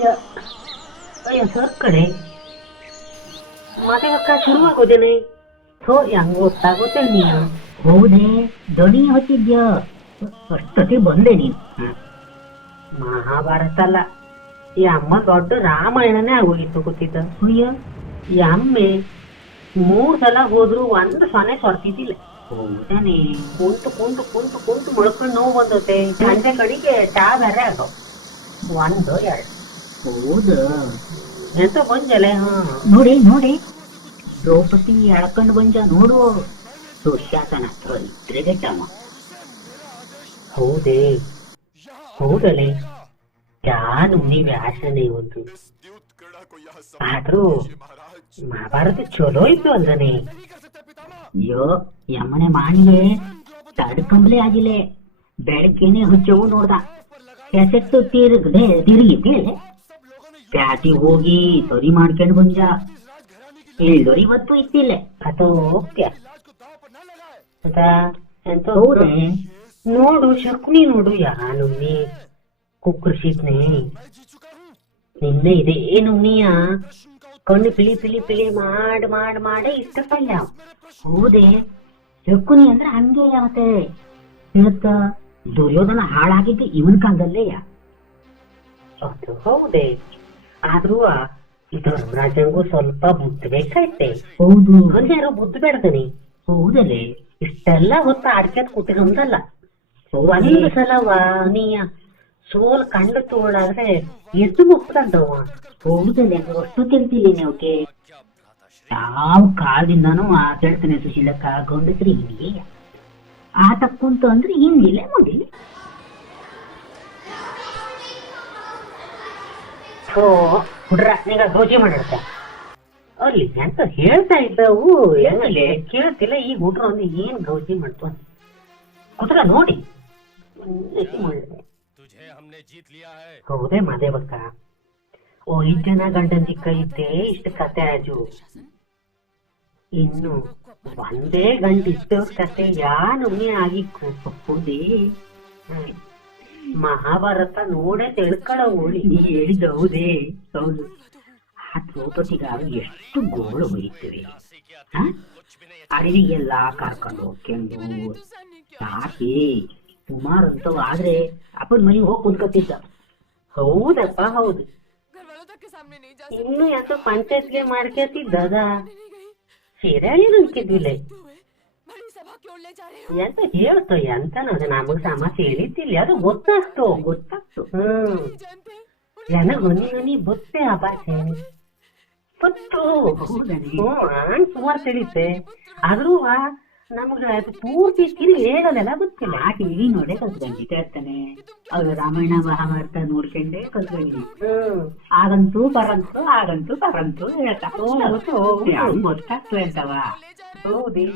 ಅಯ್ಯ ಅಯ್ಯ, ಸರ್ ಕಡೆ ಮಾತಾಡಕ್ಕ ಶುರುವಾಗೋದೇನೆ? ಥೋ, ಹೆಂಗ್ ಗೊತ್ತಾಗುತ್ತೆ ನೀನು? ಹೌದೇ, ದಣಿ ಹೊತ್ತಿದ್ಯಾ? ಅಷ್ಟೊತ್ತಿ ಬಂದೆ ನೀನು. ಮಹಾಭಾರತ ಅಲ್ಲ. ಈ ಅಮ್ಮ ದೊಡ್ಡ ರಾಮಾಯಣನೇ ಆಗೋಗಿತ್ತು ಗೊತ್ತಿದ್ದ? ಅಯ್ಯ ಈ ಅಮ್ಮೆ ಮೂರ್ ಸಲ ಹೋದ್ರು ಒಂದು ಸೊನೆ ಸೊರ್ತಿದ್ದಿಲ್ಲ. ಹೌದಾನೆ, ಕುಂತು ಕುಂತು ಕುಂತು ಕುಂತು ಮುಳ್ಕೊಂಡು ನೋವು ಬಂದತೆ. ಸಂಜೆ ಕಡೆಗೆ ಚಾ ಬೇರೆ ಆಗೋ. ಒಂದು, ಎರಡು. ಹೌದಾ? ಎಂತ ಬಂಜಲೆ ಹಾ. ನೋಡಿ ನೋಡಿ. ದ್ರೌಪದಿ ಎಳ್ಕೊಂಡು ಬಂಜ ನೋಡು. ದುಶ್ಯಾಸನ ಇದ್ರೆಗೆಟ್ಟಮ್ಮ ಹೌದೇ. ಹೌದಲೆ. ಯಾನು ನೀವೇ ಆಸನೆ ಒಂದು ಆದ್ರೂ ಮಹಾಭಾರತ ಚಲೋ ಇತ್ತು ಅಲ್ದನೆ ಅಯ್ಯೋ ಯಮ್ಮನೆ ಮಾಡಿಗೆ ತಡ್ಕಂಬ್ಲೆ ಆಗಿಲೆ ಬೆಳಗ್ಗೆನೆ ಹುಚ್ಚವು ನೋಡ್ದ. ಕೆಸೆಟ್ಟು ತಿರುಗದೆ ತಿರುಗಿ ಮೇಲೆ ಪ್ಯಾಟಿ ಹೋಗಿ ಸರಿ ಮಾಡ್ಕೊಂಡು ಬಂದ ಇಲ್ಲಿ ಇವತ್ತು ಇತ್ತಿಲ್ಲ ಅದು ಓಕೆ. ಎಂತ ಹೌದೇ. ನೋಡು, ಶಕುನಿ ನೋಡು ಯಾನು ಕುಕ್ಕರ್ ಶೀಟ್ನೆ ನಿನ್ನೆ ಇದೆ ನೀಯ ಕಣ್ಣು ಪಿಳಿ ಪಿಳಿ ಪಿಳಿ ಮಾಡ್ ಮಾಡ್ ಮಾಡೇ ಇಷ್ಟಪಲ್ಲ ಹೌದೆ. ಶಕುನಿ ಅಂದ್ರೆ ಹಂಗೆ ಮತ್ತೆ ಇವತ್ತ ದುರ್ಯೋಧನ ಹಾಳಾಗಿದ್ದು ಇವನ್ ಕಾಲದಲ್ಲೇ ಅದು ಹೌದೇ. ಆದ್ರೂ ಈ ಧರ್ಮರಾಜಂಗೂ ಸ್ವಲ್ಪ ಬುದ್ಧಿ ಬೇಕಾಯ್ತೆ. ಹೌದು. ಯಾರೋ ಬುದ್ಧಿ ಬೇಡ್ದನಿ. ಹೌದಲ್ಲಿ ಇಷ್ಟೆಲ್ಲ ಹೊತ್ತ ಆಡ್ಕ್ಯಾತ್ ಕೂತಿರೋದಲ್ಲ ಒಂದು ಸಲವ ನೀಯ ಸೋಲ್ ಕಂಡು ತೋಳಾದ್ರೆ ಎದ್ದು ಮುಕ್ತಂದವ ಹೌದಲ್ಲಿ ಅಷ್ಟು ತಿಂತೀನಿ ನೀವಕ್ಕೆ ಯಾವ ಕಾಲದಿಂದಾನು ಆಟಾಡ್ತಾನೆ ಸುಶೀಲಕ್ಕ ಗಂಡಸ್ರಿ ಹಿಂಗೆ. ಆಟ ಕುಂತು ಅಂದ್ರೆ ಹಿಂದಿಲ್ಲ ಮುಂದಿಲ್ಲ ಥೋ ಹುಡ್ರ ಈಗ ಗೋಜಿ ಮಾಡಿರ್ತೆ. ಅಲ್ಲಿ ಎಂತ ಹೇಳ್ತಾ ಇದ್ದವು ಎಲ್ಲಿ ಕೇಳ್ತಿಲ್ಲ ಈ ಹುಡ್ರ ಒಂದು ಏನ್ ಗೌಜಿ ಮಾಡ್ತು ಅಂತ. ಕುತ್ರ ನೋಡಿ. ಹೌದೇ ಮಾದೇವಕ್ಕ. ಓ ಐದ್ ಜನ ಗಂಡನ್ ಚಿಕ್ಕ ಇದ್ದೆ ಇಷ್ಟು ಕತೆ ಆಜು. ಇನ್ನು ಒಂದೇ ಗಂಟೆ ಇದ್ದವ್ರ ಕತೆ ಯಾ ನಮ್ಗೆ ಆಗಿ ಕೂಡಿ. ಮಹಾಭಾರತ ನೋಡೇ ತಿಳ್ಕೊಳ್ಳೋ ಓಳಿ ಹೇಳಿದೌದೇ. ಹೌದು. ಆ ದ್ರೌಪದಿಗಾಗಿ ಎಷ್ಟು ಗೋಳು ಹೊಯ್ತೀವಿ ಅಡವಿಗೆಲ್ಲ ಕರ್ಕೊಂಡು ಹೋಗ್ಕೊಂಡು ಸಾಕಿ ಸುಮಾರು ಅಂತವ್ ಆದ್ರೆ ಅಪ್ಪನ ಮನೆಗೆ ಹೋಗಿ ಕುಂತ್ಕೊತಿದ್ದ ಹೌದಪ್ಪ, ಹೌದು. ಇನ್ನು ಎಂತ ಪಂಚಾಯತ್ಗೆ ಮಾಡ್ಕೊತಿದ್ದ ಸೀರೆ ನುಂಕಿದ್ವಿಲ್ಲ ಎಂತ ಹೇಳ್ತು ಎಂತನೋ ನಮಗ್ ಸಮಸ್ಯೆ ಹೇಳಿದ್ದಿಲ್ಲ ಅದು ಗೊತ್ತಾಗ್ತು ಗೊತ್ತಾಗ್ತು. ಹ್ಮ್. ನನಗ್ ಮನಿ ಬುತ್ತೆ ಅಪಾಸೆ ಗೊತ್ತು ಹ್ಮ್ ಸುಮಾರು ತಿಳಿತೆ. ಆದ್ರೂ ನಮ್ಗ ಅದು ಪೂರ್ತಿ ಕಿರಿ ಹೇಳೋದೆಲ್ಲ ಗೊತ್ತಿಲ್ಲ. ಆ ಟಿವಿ ನೋಡೇ ಕಲ್ತ್ಕೊಂಡಿ ಕೇಳ್ತಾನೆ. ಅವ್ರು ರಾಮಾಯಣ ಮಹಾಭಾರತ ನೋಡ್ಕೊಂಡೇ ಕಲ್ತ್ಕೊಂಡಿ ಆಗಂತೂ ಬರಂತು ಆಗಂತೂ ಬರಂತು ಹೇಳ್ತಾ. ಗೊತ್ತಾಗ್ತು ಹೇಳ್ತಾವ ಹೌದಿ.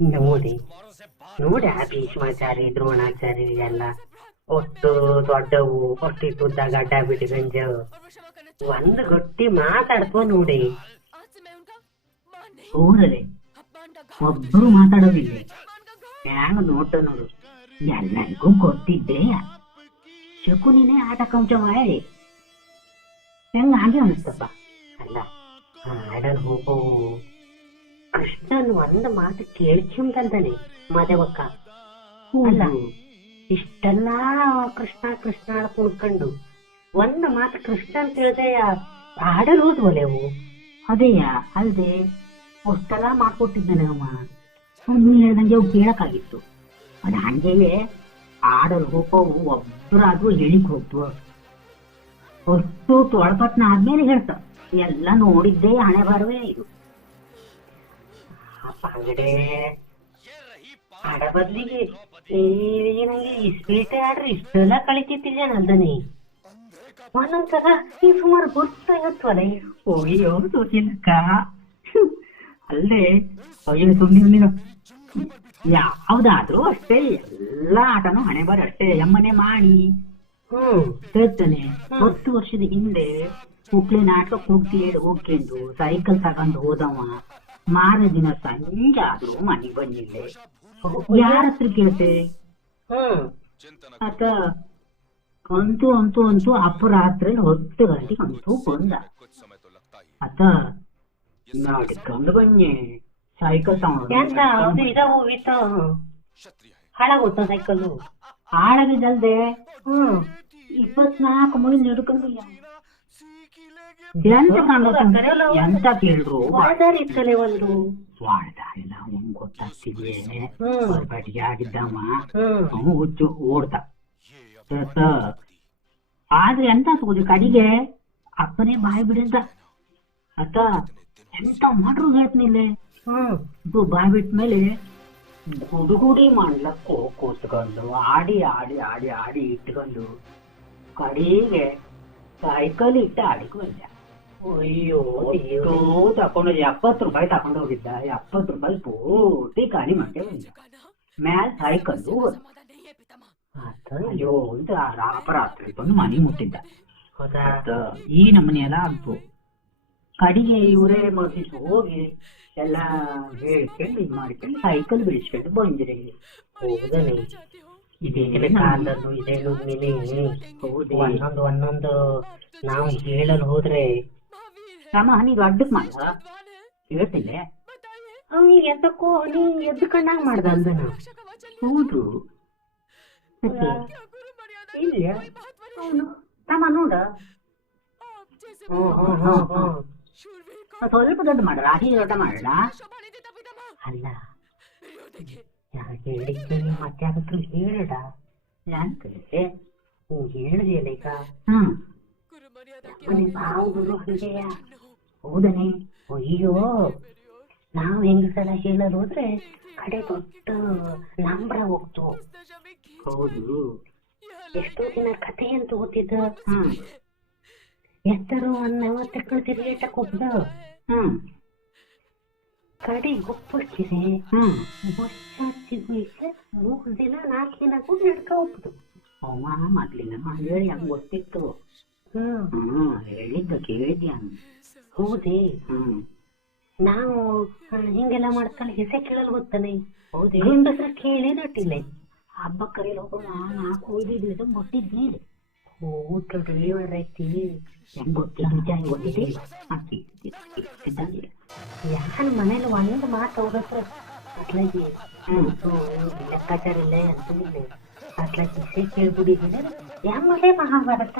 ನೋಡಿ. ನೋಡಿ ಆ ಭೀಷ್ಮಾಚಾರಿ ದ್ರೋಣಾಚಾರಿ ಎಲ್ಲ. ಒಟ್ಟು ದೊಡ್ಡವು ಹೊಟ್ಟಿ ಹೊಟ್ಟಿಟ್ಟುದ್ದಾಗ ಅಡ್ಡ ಬಿಟ್ಟು ಗಂಜ. ಒಂದು ಗಟ್ಟಿ ಮಾತಾಡ್ಕೋ ನೋಡಿ. ಊರಲ್ಲಿ ಒಬ್ರು ಮಾತಾಡೋದಿಲ್ಲ. ನಾನು ನೋಡ ನೋಡು. ಎಲ್ಲರಿಗೂ ಕೊಟ್ಟಿದ್ದೆ ಶಕುನಿನೇ ಆಟ ಕಂಚ ಮಾಡಿ. ಹೆಂಗ ಹಾಗೆ ಅನಿಸ್ತಪ್ಪ? ಅಲ್ಲ, ಹಾಡಲ್ ಹೋಗೋ. ಕೃಷ್ಣನ್ ಒಂದ್ ಮಾತು ಕೇಳ್ಕೊಂಡಂತಾನೆ ಮದವಕ್ಕ. ಅಲ್ಲ ಇಷ್ಟೆಲ್ಲಾ ಕೃಷ್ಣ ಕೃಷ್ಣ ಕುಣ್ಕೊಂಡು ಒಂದ್ ಮಾತು ಕೃಷ್ಣ ಅಂತ ಹೇಳ್ದೆ ಆಡಲ್ ಹೋದ್ವಲೆ ಅವು? ಅದೇಯ ಅಲ್ದೆ ಅಷ್ಟೆಲ್ಲ ಮಾಡ್ಕೊಟ್ಟಿದ್ದಾನೆ ಅಮ್ಮ ನೀ ಹೇಳ್ದಂಗೆ ಅವು ಕೇಳಕ್ಕಾಗಿತ್ತು. ಅದ್ ಹಂಗೆಯೇ ಆಡಲ್ ಹೋಗೋವು ಒಬ್ಬರಾದ್ರೂ ಹೇಳಿಕ್ ಹೋಗ್ತು. ಅಷ್ಟು ತೊಳಪಟ್ನ ಆದ್ಮೇಲೆ ಹೇಳ್ತ ಎಲ್ಲ ನೋಡಿದ್ದೆ ಹಣೆ ಬಾರವೇ ಇದು. ಆ ಪಂಗಡೆ ಆಡ ಬದ್ಲಿಗೆ ಈ ನಂಗೆ ಇಸ್ಪೀಟೆ ಆಡ್ರೆ ಇಷ್ಟೆಲ್ಲ ಕಳಿತಿತ್ತಿಲ್ಲ ನಲ್ದನಿ ಒಂದೊಂದ್ಸಲ ಈ ಸುಮಾರು ಗೊತ್ತಾಗತ್ವಲ್ಲ ಅಯ್ಯೋ ತೋಚಿಲ್ಲಕ್ಕ ಅಲ್ಲದೆ ಅಯ್ಯೋ ಸುಮ್ಮನೆ ನೀನು. ಯಾವ್ದಾದ್ರೂ ಅಷ್ಟೇ ಎಲ್ಲ ಆಟನು ಹಣೆ ಬರ ಅಷ್ಟೇ ಎಮ್ಮನೆ ಮಾಡಿ. ಹ್ಮ್ ಹೇಳ್ತಾನೆ ಹತ್ತು ವರ್ಷದ ಹಿಂದೆ ಕುಕ್ಲಿನ ನಾಟಕ ಹೋಗ್ತಿ ಹೋಗ್ಕೆಂದು ಸೈಕಲ್ ತಗೊಂಡು ಹೋದವ. ಮಾರದಿನ ದಿನ ಸಂಜೆ ಆದ್ರೂ ಮನೆಗೆ ಬಂದಿಲ್ಲ ಯಾರ ಹತ್ರ ಕೇಳ್ತೆ ಅಕ್ಕ ಅಂತೂ ಅಂತೂ ಅಂತೂ ಅಪ್ಪ ರಾತ್ರಿ ಹತ್ತು ಗಂಟೆಗೆ ಅಂತೂ ಬಂದ. ಅಕ್ಕ ನಡ್ಕೊಂಡು ಬನ್ನಿ. ಸೈಕಲ್ ತಗೊಂಡು ಹಾಳಾಗುತ್ತ ಸೈಕಲ್ ಹಾಳಾಗಿದ್ದಲ್ದೆ? ಹ್ಮ್. ಇಪ್ಪತ್ನಾಲ್ಕು ಮೈಲ್ ನಡ್ಕೊಂಡು ಒಂದು. ಆದ್ರೆ ಎಂತ ಕಡಿಗೆ ಅಪ್ಪನೇ ಬಾಯಿ ಬಿಡಿಂತ ಅತ್ತ ಎಂತ ಮಾಡ್ರು ಹೇಳ್ತೀನಿ ಇದು ಬಾಯಿ ಬಿಟ್ಟ ಮೇಲೆ ಗುಡುಗುಡಿ ಮಾಡ್ಲಕ್ಕ ಕೂತ್ಕೊಂಡು ಆಡಿ ಆಡಿ ಆಡಿ ಆಡಿ ಇಟ್ಕೊಂಡು ಕಡಿಗೆ ಸೈಕಲ್ ಇಟ್ಟ ಆಡಿಕೊಂಡ್ಯಾ ಅಯ್ಯೋ ಅಯ್ಯೋ ತಕೊಂಡೋಗಿ ಎಪ್ಪತ್ತು ರೂಪಾಯಿ ತಕೊಂಡು ಹೋಗಿದ್ದ. ಎಪ್ಪತ್ತು ರೂಪಾಯಿ ಪೂರ್ತಿ ಖಾಲಿ ಮಾಡಿ ಮ್ಯಾಲ್ ಸಾಯ್ಕೊಂಡು ಅಯ್ಯೋ ಇದು ಅಪರಾತ್ರಿ ಬಂದು ಮನೆ ಮುಟ್ಟಿದ್ದ. ಈ ನಮ್ಮನೆ ಎಲ್ಲ ಆಗ್ತು ಕಡಿಗೆ ಇವರೇ ಮಗಿಸ್ ಹೋಗಿ ಎಲ್ಲ ಹೇಳ್ಕೊಂಡು ಇದು ಮಾಡ್ಕೊಂಡು ಸೈಕಲ್ ಬಿಡಿಸ್ಕೊಂಡು ಬಂದಿರಿ ಹೌದನೇ. ಇದೇನು ಇದೇನು ಒಂದೊಂದು ಒಂದೊಂದು ನಾವು ಹೇಳಲು ಹೋದ್ರೆ ರಾಮ ನೀವ್ ಅಡ್ಡಕ್ ಮಾಡ್ದ ಹೇಳ್ತಿಲ್ಲ ಅವ್ನಿಗೆ ಎದ್ದಕ್ಕೋ ನೀ ಎದ್ದು ಕಣ್ಣಾಗ ಮಾಡ್ದ ಅಂದನು ಹೌದು. ಇಲ್ಲ? ಅವನು ರಾಮ ನೋಡ. ಸ್ವಲ್ಪ ದೊಡ್ಡ ಮಾಡ ರಾಹಿ ದೊಡ್ಡ ಮಾಡಲ್ಲ ಅಲ್ಲ. ಯಾರು ಹೇಳಿದ್ದೀನಿ ಮತ್ತೆ ಹೇಳಡ ಯಾಕೆ ಹ್ಞೂ ಹೇಳಿದೆಯಲ್ಲ ಈಗ ಹ್ಮ್. ಅವನಿಗೆ ಬಾವು ಗುರು ವಿಜಯ ಹೌದನೆ? ಅಯ್ಯೋ. ನಾವು ಹೆಂಗಸಲ ಶೀಲರ್ ಹೋದ್ರೆ ಕಡೆ ದೊಡ್ಡ ನಂಬ್ರ ಹೋಗ್ತು. ಹೌದು. ಎಷ್ಟೋ ದಿನ ಕಥೆ ಅಂತ ಓದಿದ್ದ ಹ್ಮ್. ಎತ್ತರು ಒಂದ್ ನಲವತ್ತಕ್ಕಳು ತಿರುಗೇಟಕ್ ಹೋಗ್ದ ಹ್ಮ್. ಕಡೆ ಗೊಪ್ಪಕ್ಕಿದೆ ಹ್ಮ್. ಬೊಚ್ಚಾಚಿಗೂ ಮೂರು ದಿನ ನಾಲ್ಕು ದಿನಕ್ಕೂ ನಡ್ಕ ಹೋಗ್ಬಿಟ್ಟು ಅವಮಾನ ಮಾಡ್ಲಿಲ್ಲ ಹೆಂಗ್ ಗೊತ್ತಿತ್ತು. ಹ್ಮ್. ಹ್ಮ್. ಹೇಳಿದ್ದ ಕೇಳಿದ್ಯಾ? ಹೌದೇ. ಹ್ಮ್. ನಾವು ಹಿಂಗೆಲ್ಲ ಮಾಡ್ತಾಳೆ ಹೆಸೆ ಕೇಳಲ್ ಗೊತ್ತಾನೆ ಹೌದೇ. ಹೆಂಗಸ್ರ ಕೇಳಿ ನಟ್ಟಿಲ್ಲ ಹಬ್ಬ ಕರೆಯಲ್ಲಿ ಹೋಗುವ ನಾಲ್ಕು ಐದು ಗೊತ್ತಿದ್ನಿ ಹೌದು ಡೆಲಿವರ್ ಐತಿ ಹೆಂಗ್ ಗೊತ್ತಿಲ್ಲ ನಿಜ ಹೆಂಗ್ ಗೊತ್ತಿದೆ? ಅಕ್ಕಿ ಇದ್ದಂಗೆ ಯಾನ್ ಮನೇಲಿ ಒಂದ್ ಮಾತು ಹೋಗತ್ರ ಅಟ್ಲಾಗಿ ಲೆಕ್ಕಾಚಾರ ಇಲ್ಲ ಅಂತ ಇಲ್ಲ. ಅಟ್ಲಾಗಿ ಕೇಳ್ಬಿಟ್ಟಿದ್ದೀನಿ. ಯಾಮಲೆ ಮಹಾಭಾರತ?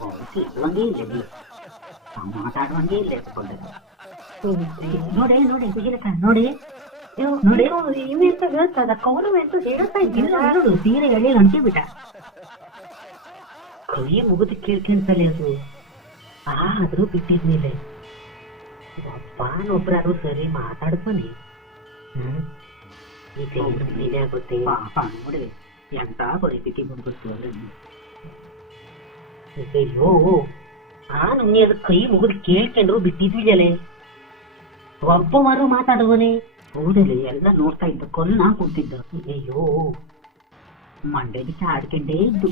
ಇರುವಂಗೆ ಇಲ್ಲ ಮಾತಾಡುವಂಗೆ ಇಲ್ಲ ಎತ್ಕೊಂಡದ್ದು ನೋಡಿ ನೋಡಿ. ಕುಜಿಲಕ್ಕ ನೋಡಿ. ನೋಡಿ ಇವೆ ಅಂತ ಹೇಳ್ತದ ಕೌರವ ಅಂತ ಹೇಳ್ತಾ ಇದ್ದಿಲ್ಲ ಸೀರೆ ಎಳೆ ಗಂಟೆ ಬಿಟ್ಟ ಕೈ ಮುಗಿದು ಕೇಳ್ಕೊಂತಲೆ ಅದು. ಆದ್ರೂ ಬಿಟ್ಟಿದ್ನಿಲ್ಲ ಒಬ್ಬನೊಬ್ರಾರು ಸರಿ ಮಾತಾಡ್ಕೊನಿ ಹ್ಮ್. ಈಗ ಏನು ನೀನೇ ಆಗುತ್ತೆ? ಪಾಪ ನೋಡಿ ಎಂತ ಪರಿಸ್ಥಿತಿ ಬಂದ್ಬಿಡ್ತು ಅಂದ್ರೆ. ಅಯ್ಯೋ ಆ ನೀ ಅದ್ ಕೈ ಮುಗಿದು ಕೇಳ್ಕೊಂಡ್ರು ಬಿಟ್ಟಿದ್ವಿಜಲೆ ಒಬ್ಬವರು ಮಾತಾಡುವನೆ. ಹೌದಲ್ಲಿ ಎಲ್ಲ ನೋಡ್ತಾ ಇದ್ದ ಕೊಲ್ಲ ಕೂತಿದ್ದ. ಅಯ್ಯೋ ಮಂಡ್ಯದ ಚಾಡ್ಕೊಂಡೇ ಇದ್ದು.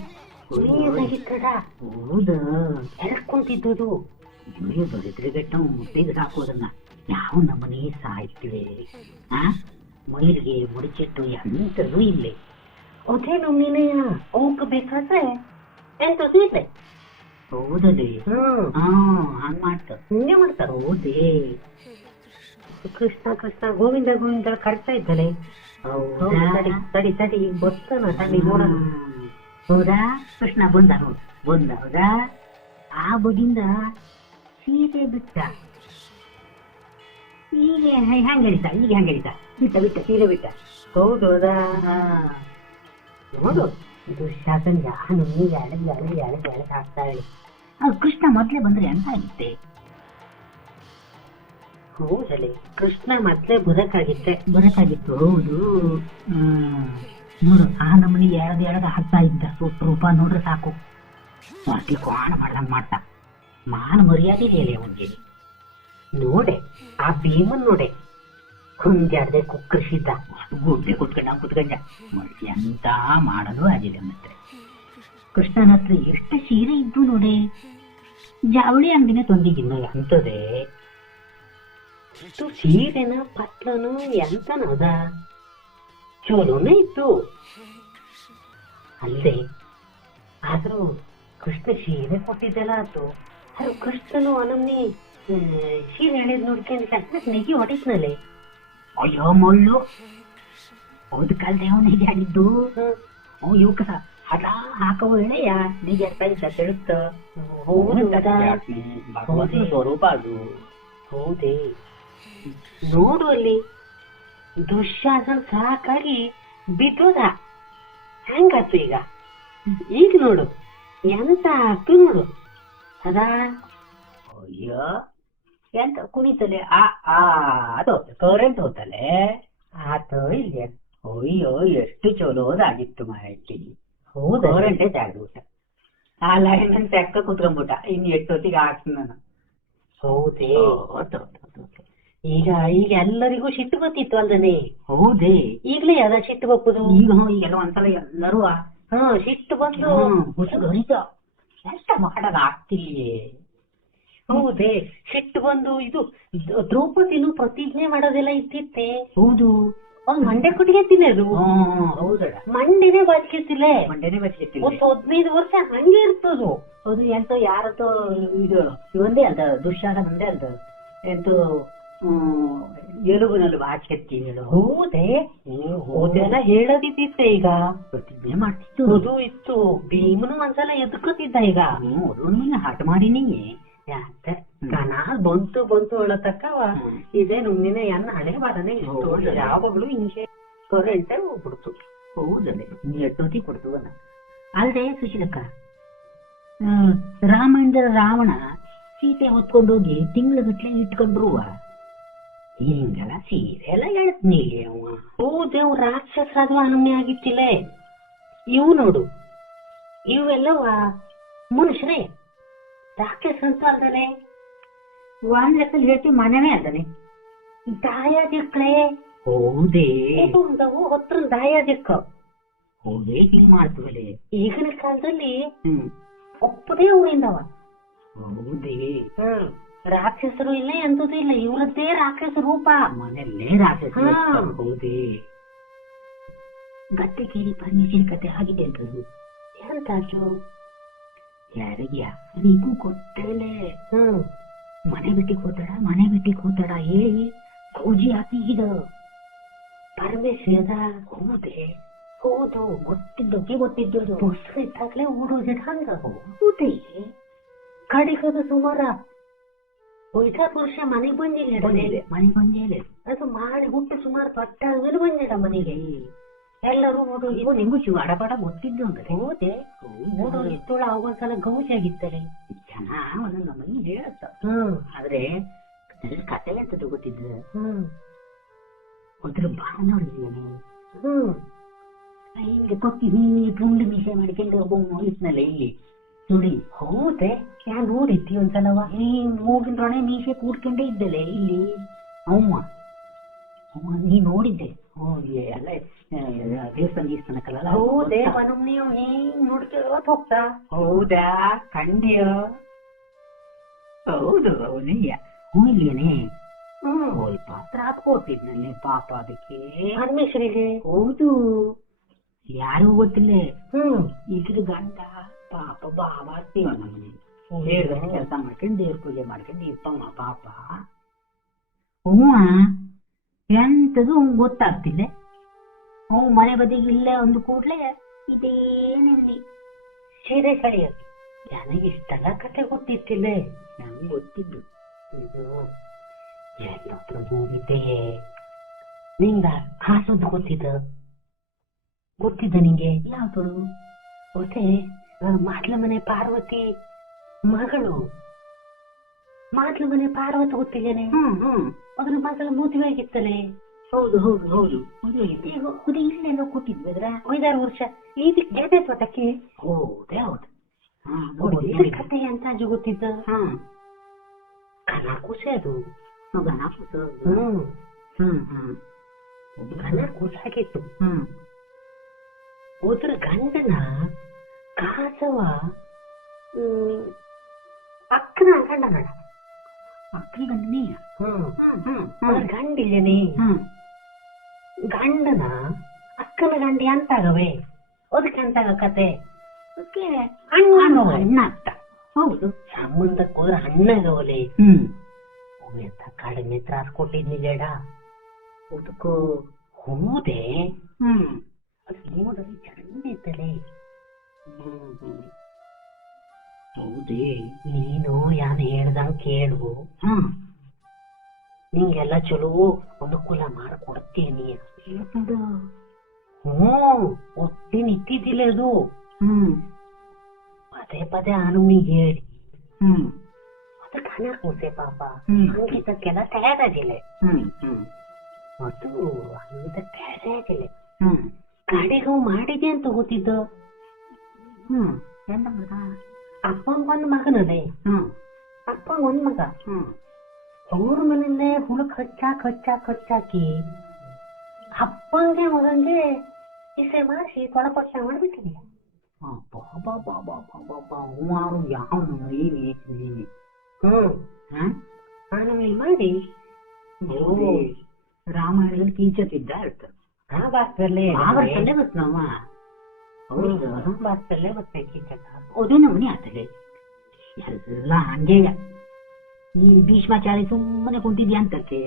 ಹೌದ ಎದಕ್ ಕುಂತಿದ್ದುದು. ಇವ್ರಿಗೆ ದರಿದ್ರಗೆಟ್ಟ ಮುಟ್ಟಿಗೆ ಸಾಕೋದನ್ನ ಯಾವ ನಮ್ಮನೆ ಸಾಯ್ತಿವೆ. ಆ ಮೈಲಿಗೆ ಮುಡಿಚಿಟ್ಟು ಎಂತದೂ ಇಲ್ಲೇ. ಅದೇನು ನೀನೇ ಅವಕ್ಕೆ ಬೇಕಾದ್ರೆ ಎಂತ ಸೀತೆ ಹೌದಲ್ಲಿ ಹಾ ಹಂಗ್ ಮಾಡ್ತ. ಹಿಂಗೆ ಮಾಡ್ತಾರ ಹೌದೇ. ಕೃಷ್ಣ. ಕೃಷ್ಣ ಗೋವಿಂದ ಗೋವಿಂದ ಕರ್ತಾ ಇದ್ದಲೆ ಹೌದು, ತಡಿ ತಡಿ ತಡಿ ಈಗ ಬರ್ತಾನ ತಡಿ ನೋಡೋಣ. ಹೌದಾ? ಕೃಷ್ಣ ಬಂದ ನೋಡು ಬಂದ ಹೌದಾ? ಆ ಬಗಿಂದ ಸೀರೆ ಬಿಟ್ಟ. ಈಗ ಹೆಂಗ ಹೇಳಿದ ಈಗ ಹೆಂಗ ಹೇಳಿದ ಬಿಟ್ಟ ಬಿಟ್ಟ ಸೀರೆ ಬಿಟ್ಟ. ಹೌದು ಹೌದಾ. ನೋಡು ದುಶ್ಯಾಸನ್ ಯಾನು ಎಳೆದು ಎಳೆದು ಎಳೆದು ಎಳೆದು ಹಾಕ್ತಾ ಹೇಳಿ ಆ ಕೃಷ್ಣ ಮೊದಲೇ ಬಂದ್ರೆ ಎಂತ ಆಗಿತ್ತೆ ಹೌದಲೆ ಕೃಷ್ಣ ಮೊದಲೇ ಬರಕಾಗಿತ್ತೆ ಬರಕಾಗಿತ್ತು ಹೌದು. ಹ್ಮ್ ನೋಡು ಆ ನಮ್ಮನಿ ಎಳ್ದು ಎಳ್ದು ಹಾಕ್ತಾ ಇದ್ದ. ಸೂಟ್ ರೂಪ ನೋಡ್ರೆ ಸಾಕು. ಮೊದ್ಲು ಕೋಣ ಮಾಡ್ದಂಗ್ ಮಾಡ್ತಾ ಮಾನ ಮರ್ಯಾದೆ ಹೇಳಿ ಅವನಿಗೆ. ನೋಡೆ ಆ ಭೀಮನ್ ನೋಡೆ. ಕುಂಜಾಡ್ದೆ ಕುಕ್ಕರಿಸಿದ್ದ. ಗುಡ್ಡೆ ಕುತ್ಕೊಂಡ ಕುತ್ಕೊಂಡ ಎಂತ ಮಾಡಲು ಆಗಿದೆ ಮತ್ತೆ. ಕೃಷ್ಣನ ಹತ್ರ ಎಷ್ಟು ಸೀರೆ ಇದ್ದು ನೋಡಿ. ಜಾವಳಿ ಅಂಗಡಿನ ತಂದಿದ್ದಿಲ್ಲ ಅಂತದೆ ಇದು ಸೀರೆನ ಪತ್ಲನು ಎಂತನದ. ಅದ ಚೋಲೋನೇ ಇತ್ತು. ಅಲ್ಲದೆ ಆದ್ರೂ ಕೃಷ್ಣ ಸೀರೆ ಕೊಟ್ಟಿದ್ದೆಲ್ಲ ಆತು. ಅದು ಕೃಷ್ಣನು ಅನಮ್ನಿ ಸೀರೆ ಹೇಳಿದ್ ನೋಡ್ಕೊಂಡು ನೆಗಿ ಹೊಡಿಸ್ನಲೆ ಅಯ್ಯೋ ಮಳ್ಳು ಹೌದು ಕಾಲ್ದೆ ಅವನಿಗೆ ಆಡಿದ್ದು ಓ ಇವಕ್ಕ ಹಠ ಹಾಕೋ ವೇಳೆಯ ನಿಗೆ ಪೈಸ ತಿಳುತ್ತ ಹೌದು. ಭಗವಂತನ ಸ್ವರೂಪ ಅದು. ಹೌದೇ. ನೋಡು ಅಲ್ಲಿ. ದುಶ್ಯಾಸನ ಸಾಕಾಗಿ ಬಿದ್ದೋದ. ಹೆಂಗಾತು ಈಗ? ಈಗ ನೋಡು. ಎಂತ ಆಗ್ತು ನೋಡು. ಅದಾ ಅಯ್ಯೋ. ಎಂತ ಕುಣಿತಲೆ ಆ ಆ ಅದು ಕರೆಂಟ್ ಹೋತಲೆ ಆತು ಇಲ್ಲಿ. ಅಯ್ಯೋ ಎಷ್ಟು ಚಲೋದಾಗಿತ್ತು ಮಾಹಿತಿ. ಹೌದು. ಕರೆಂಟೇ ಜಾಗ್ಬಿಟ್ಟ ಆ ಲೈನ್ ಅಂತ ತೆಕ್ಕ ಕುತ್ಕೊಂಡ್ಬಿಟ್ಟ. ಇನ್ನು ಎಷ್ಟೊತ್ತಿಗೆ ಹಾಕ್ತೀನಿ ನಾನು. ಹೌದೇ. ಈಗ ಈಗ ಎಲ್ಲರಿಗೂ ಸಿಟ್ಟು ಬತ್ತಿತ್ತು ಅಲ್ದನೆ ಹೌದೇ. ಈಗ್ಲೇ ಅದ ಸಿಟ್ಟು ಬಪ್ಪುದು ಈಗ ಈಗೆಲ್ಲ ಒಂದ್ಸಲ ಎಲ್ಲರೂ ಹಾ ಸಿಟ್ಟು ಬಂದು ಹುಚ್ಚು ಗಣಿತ ಎಂತ ಮಾಡಕ್ ಆಗ್ತಿಲ್ಯೇ? ಹೌದೇ. ಸಿಟ್ಟು ಬಂದು ಇದು ದ್ರೌಪದಿನು ಪ್ರತಿಜ್ಞೆ ಮಾಡೋದೆಲ್ಲ ಇತ್ತಿತ್ತೆ ಹೌದು. ಅವ್ನ್ ಮಂಡೆ ಕುಟಿಗೆ ತಿನ್ನೋದು ಹೌದಡ ಮಂಡೆನೆ ಬಾಚಿಕೆತ್ತಿಲ್ಲ ಮಂಡೆನೆ ಬಚ್ಚಿಟ್ಟಿಲ್ಲ ಒಂದು ಹದಿನೈದು ವರ್ಷ ಹಂಗೆ ಇರ್ತದು. ಅದು ಎಂತ ಯಾರತ್ತೋ ಇದು ಇವಂದೇ ಅಂತ ದುಶ್ಯಾನ ಮುಂದೆ ಅಂತ ಎಂತ ಹ್ಮ್ ಎಲುಬುನಲ್ಲಿ ಬಾಚಿಕೆತ್ತಿ ಹೇಳು ಹೌದೇ. ಹೋದೆಲ್ಲ ಹೇಳದಿದ್ದಿತ್ತೆ ಈಗ. ಪ್ರತಿಜ್ಞೆ ಮಾಡ್ತಿತ್ತು. ಅದು ಇತ್ತು. ಭೀಮನು ಒಂದ್ಸಲ ಎದ್ಕೋತಿದ್ದ ಈಗ. ಅದನ್ನ ಹಾಟ್ ಮಾಡಿನಿ ಯಾಕೆ? ಘನ ಬಂತು ಬಂತು ಹೇಳತಕ್ಕ. ಇದೇ ನುಮ್ಮಿನ ಏನ್ ಹಳೆ ಬಾರನೆ. ಯಾವಾಗ್ಲೂ ಹಿಂಗೆ ಕರೆಂಟೇ ಹೋಗ್ಬಿಡ್ತು. ಹೌದಲ್ಲೇ. ನೀ ಕೊಡ್ತು ಕೊಡ್ತೀವನ ಅಲ್ದೆ ಸುಶೀಲಕ್ಕ ರಾಮಾಯಣದ ರಾವಣ ಸೀತೆ ಹೊತ್ಕೊಂಡೋಗಿ ತಿಂಗಳಗಟ್ಲೆ ಇಟ್ಕೊಂಡ್ರು ಹಿಂಗೆಲ್ಲ ಸೀರೆ ಎಲ್ಲ ಹೇಳ್ತೀನಿ ಓ ದೇವ್ ರಾಕ್ಷಸ ರಾಕ್ಷಸರಾದ ಅನಮ್ಯ ಆಗಿತ್ತಿಲ್ಲೇ. ಇವು ನೋಡು. ಇವೆಲ್ಲವ ಮನುಷ್ಯರೇ. ರಾಕ್ಷಸ ಅಂತ ಅಲ್ದನೆ ಒಂದ್ ಲೆಕ್ಕದಲ್ಲಿ ಹೇಳ್ತೀವಿ ಮನೆನೇ ಅಲ್ದಾನೆ ದಾಯಾದಿಕ್ಳೆ ಹೌದೇ. ಉಂದವು ಹತ್ರ ದಾಯಾದಿಕ್ಕ ಹೌದೇ. ಹಿಂಗ್ ಮಾಡ್ತೀವಲೆ ಈಗಿನ ಕಾಲದಲ್ಲಿ ಒಪ್ಪದೇ ಊರಿಂದವ. ಹೌದೇ. ಹ ರಾಕ್ಷಸರು ಇಲ್ಲ ಎಂತದೂ ಇಲ್ಲ. ಇವ್ರದ್ದೇ ರಾಕ್ಷಸ ರೂಪ. ಮನೆಯಲ್ಲೇ ರಾಕ್ಷಸ ಹೌದೇ. ಗಟ್ಟೆ ಕೇಳಿ ಪರ್ಮಿಷನ್ ಕತೆ ಆಗಿದೆ ಅಂತದು ಎಂತಾಚು ಯಾರಿಗೆ ಯಾರಿಗೂ ಗೊತ್ತೇಲೆ ಹ್ಮ್. ಮನೆ ಬಿಟ್ಟಿಗೆ ಹೋತಾಡ ಮನೆ ಬಿಟ್ಟಿಗೆ ಹೋತಾಡ ಹೇಳಿ. ಕೌಜಿ ಹಾಕಿದ ಪರಮೇಶ್ವರ ಹೌದೇ. ಹೌದು ಗೊತ್ತಿದ್ದಕ್ಕೆ ಗೊತ್ತಿದ್ದು ಮೊಸರು ಇದ್ದಾಗಲೇ ಓಡೋದಿದ್ ಹಂಗ ಹೌದೇ. ಕಡಿಗದು ಸುಮಾರ ಉಲ್ಟಾ ಪುರುಷ ಮನೆಗ್ ಬಂದಿಲ್ಲ ಮನೆಗೆ ಮನೆ ಬಂದೇಲೆ ಅದು ಮಾಡಿ ಹುಟ್ಟು ಸುಮಾರು ದೊಡ್ಡ ಆದ್ಮೇಲೆ ಬಂದಿಲ್ಲ ಮನೆಗೆ. ಎಲ್ಲರೂ ನೋಡು ಇವು ನಿಂಗೂ ಶಿವ ಅಡಪಾಡ ಗೊತ್ತಿದ್ದು ಅಂದ್ರೆ ಹೋದೆ? ಓಡೋಗಿತ್ತೋಳ ಅವೊಂದ್ಸಲ ಆಗಿತ್ತಾರೆ ಜನ ಒಂದೊಂದು ನಮ್ಮನ್ನು ಹೇಳತ್ತ. ಆದ್ರೆ ಕತೆ ಅಂತ ಗೊತ್ತಿದ್ದು ಅದ್ರ ಹ್ಮ್. ಹಿಂಗೆ ಕೊಕ್ಕಿ ಹಿಂಗೆ ತುಂಡು ಮೀಸೆ ಮಾಡ್ಕೊಂಡು ಒಬ್ಬ ಇದ್ನಲ್ಲ ಇಲ್ಲಿ ನೋಡಿ ಹೋದೆ? ಯಾ ನೋಡಿದ್ದಿ ಒಂದ್ಸಲವ? ಈ ಮೂಗಿನ ರೊಣೆ ಮೀಸೆ ಕೂಡ್ಕೊಂಡೆ ಇದ್ದಲೆ ಇಲ್ಲಿ. ಅಮ್ಮ. ಅಮ್ಮ ನೀ ನೋಡಿದ್ದೆ? ಓ ಅಲ್ಲ ಎಲ್ಲ ದೇವಸ್ಥಾನ ಗೀಸ್ಥಾನಕ್ಕಲ್ಲ ಹೌದೇ ಮನಮ್ ನೀವು ಹಿಂಗ್ ನೋಡ್ಕೊಳತ್ ಹೋಗ್ತಾ. ಹೌದಾ? ಕಂಡ್ಯ ಹೌದು ಅವನಿಯ ಹ್ಞೂ ಇಲ್ಲೇನೆ ಹ್ಮ್ ಸ್ವಲ್ಪ ತ್ರಾಸ ಕೊಟ್ಟಿದ್ನಲ್ಲಿ ಪಾಪ ಅದಕ್ಕೆ. ಪರಮೇಶ್ವರಿಗೆ. ಹೌದು. ಯಾರು ಗೊತ್ತಿಲ್ಲ. ಹ್ಮ್. ಇದ್ರ ಗಂಡ ಪಾಪ ಬಾಬಾ ಅತ್ತೀವ ನಮ್ಮನೆ. ಹೇಳ್ದಂಗೆ ಕೆಲಸ ಮಾಡ್ಕೊಂಡು ದೇವ್ರ ಪೂಜೆ ಮಾಡ್ಕೊಂಡು ಇರ್ತಾವ ಪಾಪ. ಹ್ಞೂ ಎಂತದು ಗೊತ್ತಾಗ್ತಿಲ್ಲ. ಅವ್ ಮನೆ ಬದಿಗೆ ಇಲ್ಲೇ ಒಂದು ಕೂಡ್ಲೆ ಇದೇನಲ್ಲಿ ಸೀರೆ ಕಳಿಯೋದು ನನಗಿಷ್ಟೆಲ್ಲ ಕತೆ ಗೊತ್ತಿತ್ತಿಲ್ಲ. ನಂಗೆ ಗೊತ್ತಿದ್ದು. ಇದು ಎಲ್ಲೊಬ್ರು ಹೋಗಿದ್ದೆಯೇ ನಿಂಗ ಹಾಸದ್ದು ಗೊತ್ತಿದ್ದ? ಗೊತ್ತಿದ್ದ ನಿಂಗೆ? ಯಾವ್ದು ಮತ್ತೆ ಮಾದ್ಲ ಮನೆ ಪಾರ್ವತಿ ಮಗಳು? ಮಾಟ್ಲ ಮನೆ ಪಾರ್ವತಿ ಗೊತ್ತಿದ್ದೇನೆ ಹ್ಮ್ ಹ್ಮ್. ಅದ್ರ ಮಗಳ ಮದುವೆ ಆಗಿತ್ತಲೆ ಹೌದು ಹೌದು ಹೌದು. ಆಗಿತ್ತು. ಅದು ಇಲ್ಲೆಲ್ಲೋ ಕೊಟ್ಟಿದ್ವಿ ಅದ್ರ ಐದಾರು ವರ್ಷ. ಇದಕ್ಕೆ ಗೆದೆ ತೋಟಕ್ಕೆ ಹೌದೇ ಹೌದು. ನೋಡಿ ಕತೆ ಅಂತ ಅಜ್ಜು ಗೊತ್ತಿದ್ದ ಹಾ. ಕನ ಕೂಸೆ ಅದು. ಗಣ ಕೂಸು ಹ್ಮ್. ಹ್ಮ್ ಹ್ಮ್. ಕನ ಕೂಸಾಗಿತ್ತು ಹ್ಮ್. ಹೋದ್ರ ಗಂಡನ ಕಾಸವ ಅಕ್ಕನ ಗಂಡನ ಅಕ್ಕನ ಗಂಡನೇ? ಹ್ಮ್. ಹ್ಮ್ ಹ್ಮ್. ಗಂಡಿಲ್ಲನೇ? ಹ್ಮ್. ಗಂಡನ ಅಕ್ಕನ ಗಂಡಿ ಅಂತಾಗವೆ ಅದಕ್ಕೆ ಅಂತಾಗ ಕತೆ? ಅದಕ್ಕೆ ಅಣ್ಣ ಅಣ್ಣ. ಅಂತ. ಹೌದು. ಸಂಬಂಧಕ್ಕೆ ಹೋದ್ರೆ ಅಣ್ಣಗವಲೆ ಹ್ಮ್. ಎಂತ ಕಡಿಮೆ ತ್ರಾಸ ಕೊಟ್ಟಿದ್ನಿಲ್ಲೇಡ ಅದಕ್ಕೂ ಹೌದೇ? ಹ್ಮ್. ಅದು ನೋಡಲಿ ಚಂದಿತ್ತಲೆ ಹೌದೇ ನೀನು ಯಾರು ಹೇಳ್ದಂಗ್ ಕೇಳು. ಹ್ಮ್. ನಿಂಗೆಲ್ಲ ಚಲೋ ಅನುಕೂಲ ಮಾಡ್ಕೊಡ್ತೀನಿ. ಹ್ಮ್ ಒಟ್ಟಿನ ಇಟ್ಟಿದ್ದಿಲ್ಲ ಅದು. ಹ್ಮ್. ಪದೇ ಪದೇ ಅನುಮಿಗೆ ಹೇಳಿ. ಹ್ಮ್. ಅದಕ್ಕೆ ಹಣ ಕೊಡ್ತೆ ಪಾಪ. ಹಂಗಿದ್ದಕ್ಕೆಲ್ಲ ತಯಾರಾಗಿಲ್ಲ. ಹ್ಮ್ ಅದು ಹಂಗಿದ್ದ ತಯಾರಾಗಿಲ್ಲ. ಹ್ಮ್. ಕಡೆಗೂ ಮಾಡಿದೆ ಅಂತ ಗೊತ್ತಿದ್ದ? ಹ್ಮ್. ಎಂತ ಮಗ? ಅಪ್ಪಂಗ ಒಂದ್ ಮಗನದೇ ಹ್ಮ್. ಅಪ್ಪ ಒಂದ್ ಮಗ? ಹ್ಮ್. ಅವ್ರ ಮನೆಯಲ್ಲೇ ಹುಳಕ್ ಹಚ್ಚಾಕ್ ಹಚ್ಚಾಕ್ ಹಚ್ಚಾಕಿ ಅಪ್ಪಂಗೆ ಮಗಂಗೆ ಇಸೆ ಮಾಡಿಸಿ ತೊಳಪಕ್ಷ ಮಾಡ್ಬಿಟ್ಟಿದೆ ಬಾಬಾ ಬಾಬಾ ಬಾಬಾ ಬಾಬಾ ಯಾವ ಏನು ಏನಿ ಹ್ಮ್ ಹ್ಮ್ ಆಮೇಲೆ ಮಾಡಿ ಹೌದೇ ರಾಮಾಯಣದಲ್ಲಿ ಕೀಚತಿದ್ದ ಇರ್ತ ಮಹಾಭಾರತದಲ್ಲೇ ಮಹಾಭಾರತಲ್ಲೇ ಬತ್ ನಾವ ಹೌದು ಮಹಾಭಾರತದಲ್ಲೇ ಬರ್ಬೇಕು ಚಕ್ಕ ಅದು ನಮ್ಮನೆ ಆತಲೆ ಎಲ್ಲ ಹಂಗೆ ಈ ಭೀಷ್ಮಾಚಾರಿ ಸುಮ್ಮನೆ ಕುಂತಿದ್ಯಾ ಅಂತಕ್ಕೆ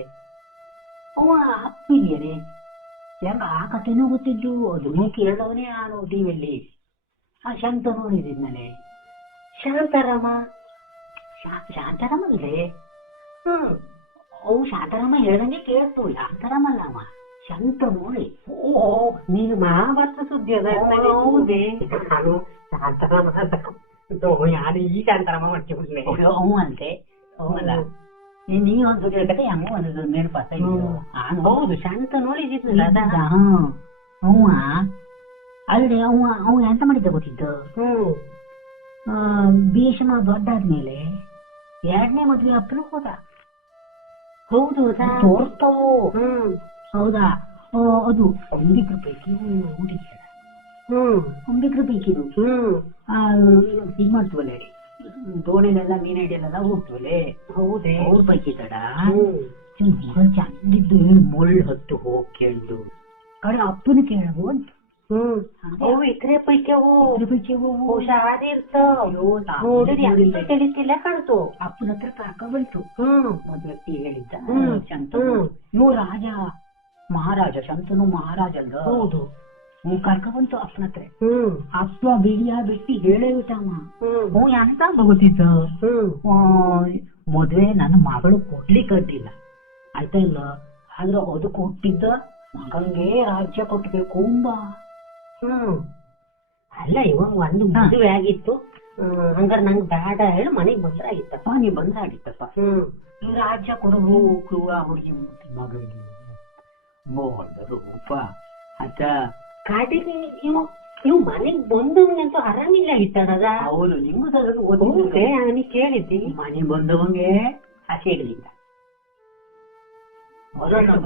ಅವ ಅಪ್ಪಿದ್ಯಾನೆ ಹೆಂಗ ಆ ಕಥೆನೂ ಗೊತ್ತಿದ್ದು ಅದನ್ನೂ ಕೇಳವನೇ ನಾನು ಟಿವಿಯಲ್ಲಿ ಆ ಶಾಂತ ನೋಡಿದ್ನಲೆ ಶಾಂತಾರಾಮ ಶಾಂತಾರಾಮ ಅಲ್ಲೇ ಹ್ಮ್ ಅವು ಶಾಂತಾರಾಮ ಹೇಳ್ದಂಗೆ ಕೇಳ್ತು. ಶಾಂತಾರಾಮ ಅಲ್ಲ ಅವ. ಶಾಂತ ನೋಡಿ ಓ ನೀನು ಮಹಾಭಾರತ ಸುದ್ದಿ ಅದ ಹೌದೇ? ನಾನು ಶಾಂತಾರಾಮ ಯಾರು ಈ ಶಾಂತಾರಾಮ ಮಾಡ್ಕೊಂಡ್ಬಿಡ್ಲೆ ಅವ ಅಂತೆ ಅವಲ್ಲ ಒಂದ್ ಒಂದು ಕತೆ ಹಂಗ ಒಂದು ನೆನಪಾತ ಹೌದು ಶಾಂತ ನೋಡಿದಿದ್ನಲ್ಲ ಅದ ಅವ ಅಲ್ದೆ ಅವ ಅವ ಎಂತ ಮಾಡಿದ್ದ ಗೊತ್ತಿದ್ದು ಭೀಷ್ಮ ದೊಡ್ಡಾದ್ಮೇಲೆ ಎರಡನೇ ಮದ್ವೆ ಅಪ್ಪನು ಹೋದ. ಹೌದು? ತೋರ್ತಾವು ಹೌದಾ? ಅದು ಅಂಬಿಕ್ರ ಪೈಕಿ ಹುಡುಗಿ ಹ್ಮ್. ಅಂಬಿಕ್ರ ಹ್ಮ್. ಇದು ಮಾಡ್ತೀವಲ್ಲ ಹೇಳಿ. ದೋಣಿಲೆಲ್ಲ ಮೀನ್ ಹಿಡಿಯಲ್ಲೆಲ್ಲ ಹೋಗ್ತೀವಲ್ಲೇ ಹೌದೇ? ಅವ್ರ ಪೈಕಿ ತಡ ಚಂದಿದ್ದು ಮುಳ್ಳು ಹತ್ತು ಹೋಗ್ ಕೇಳ್ದು. ಕಡೆ ಅಪ್ಪನ ಕೇಳವು ಹ್ಮ್. ಅವು ಇಕ್ರೆ ಪೈಕಿ ಹುಷಾರಿ ಇರ್ತಾವ ನೋಡಿದ್ರೆ ಎಂತ ತಿಳಿತಿಲ್ಲ ಕಾಣ್ತು. ಅಪ್ಪನ ಹತ್ರ ಕರ್ಕೊಂಡ್ಬಂತು ಹ್ಮ್. ಒಂದ್ ವ್ಯಕ್ತಿ ಹೇಳಿದ್ದ. ಶಂತ ಇವ್ ರಾಜ. ಮಹಾರಾಜ. ಶಂತನು ಮಹಾರಾಜ ಅಲ್ಲ ಹೌದು. ಕರ್ಕೊಂಡ್ಬಂತು ಅಪ್ಪನ ಹತ್ರ. ಅಪ್ಪ ಬಿಡಿಯ ಬಿಟ್ಟು ಹೇಳೇ ಬಿಟ್ಟಮ್ಮ ಹ್ಮ್. ಹ್ಞೂ ಎಂತ ಗೊತ್ತಿತ್ತು ಮದ್ವೆ ನನ್ನ ಮಗಳು ಕೊಡ್ಲಿಕ್ಕೆ ಅಡ್ಡಿಲ್ಲ ಆಯ್ತಾ ಇಲ್ಲ? ಆದ್ರೆ ಅದು ಕೊಟ್ಟಿದ್ದ ಮಗಂಗೆ ರಾಜ್ಯ ಕೊಟ್ಬೇಕು ಅಂಬ. ಹ್ಮ್. ಅಲ್ಲ ಇವಾಗ ಒಂದು ಮದುವೆ ಆಗಿತ್ತು. ಹಂಗಾರ ಹಂಗಾರೆ ನಂಗೆ ಬೇಡ ಹೇಳಿ ಮನೆಗೆ ಬಂದ್ರೆ ಆಗಿತ್ತಪ್ಪ ನೀ ಆಗಿತ್ತಪ್ಪ ಹ್ಮ್. ಈ ರಾಜ್ಯ ಕೊಡಬೇಕು ಆ ಹುಡುಗಿ ಮಗಳಿಗೆ ಆತ ಕಾಟಿಗೆ ಇವ್ ಇವ್ ಮನೆಗ್ ಬಂದವನಿಗಂತೂ ಆರಾಮಿಲ್ಲ ಇತ್ತಡದ ಅವನು ನಿಮ್ಗೂ ಹೌದೇ ನೀ ಕೇಳಿದ್ದಿ. ಮನೆ ಬಂದವಂಗೆ ಹಸೆ ಹಿಡಿದಿದ್ದ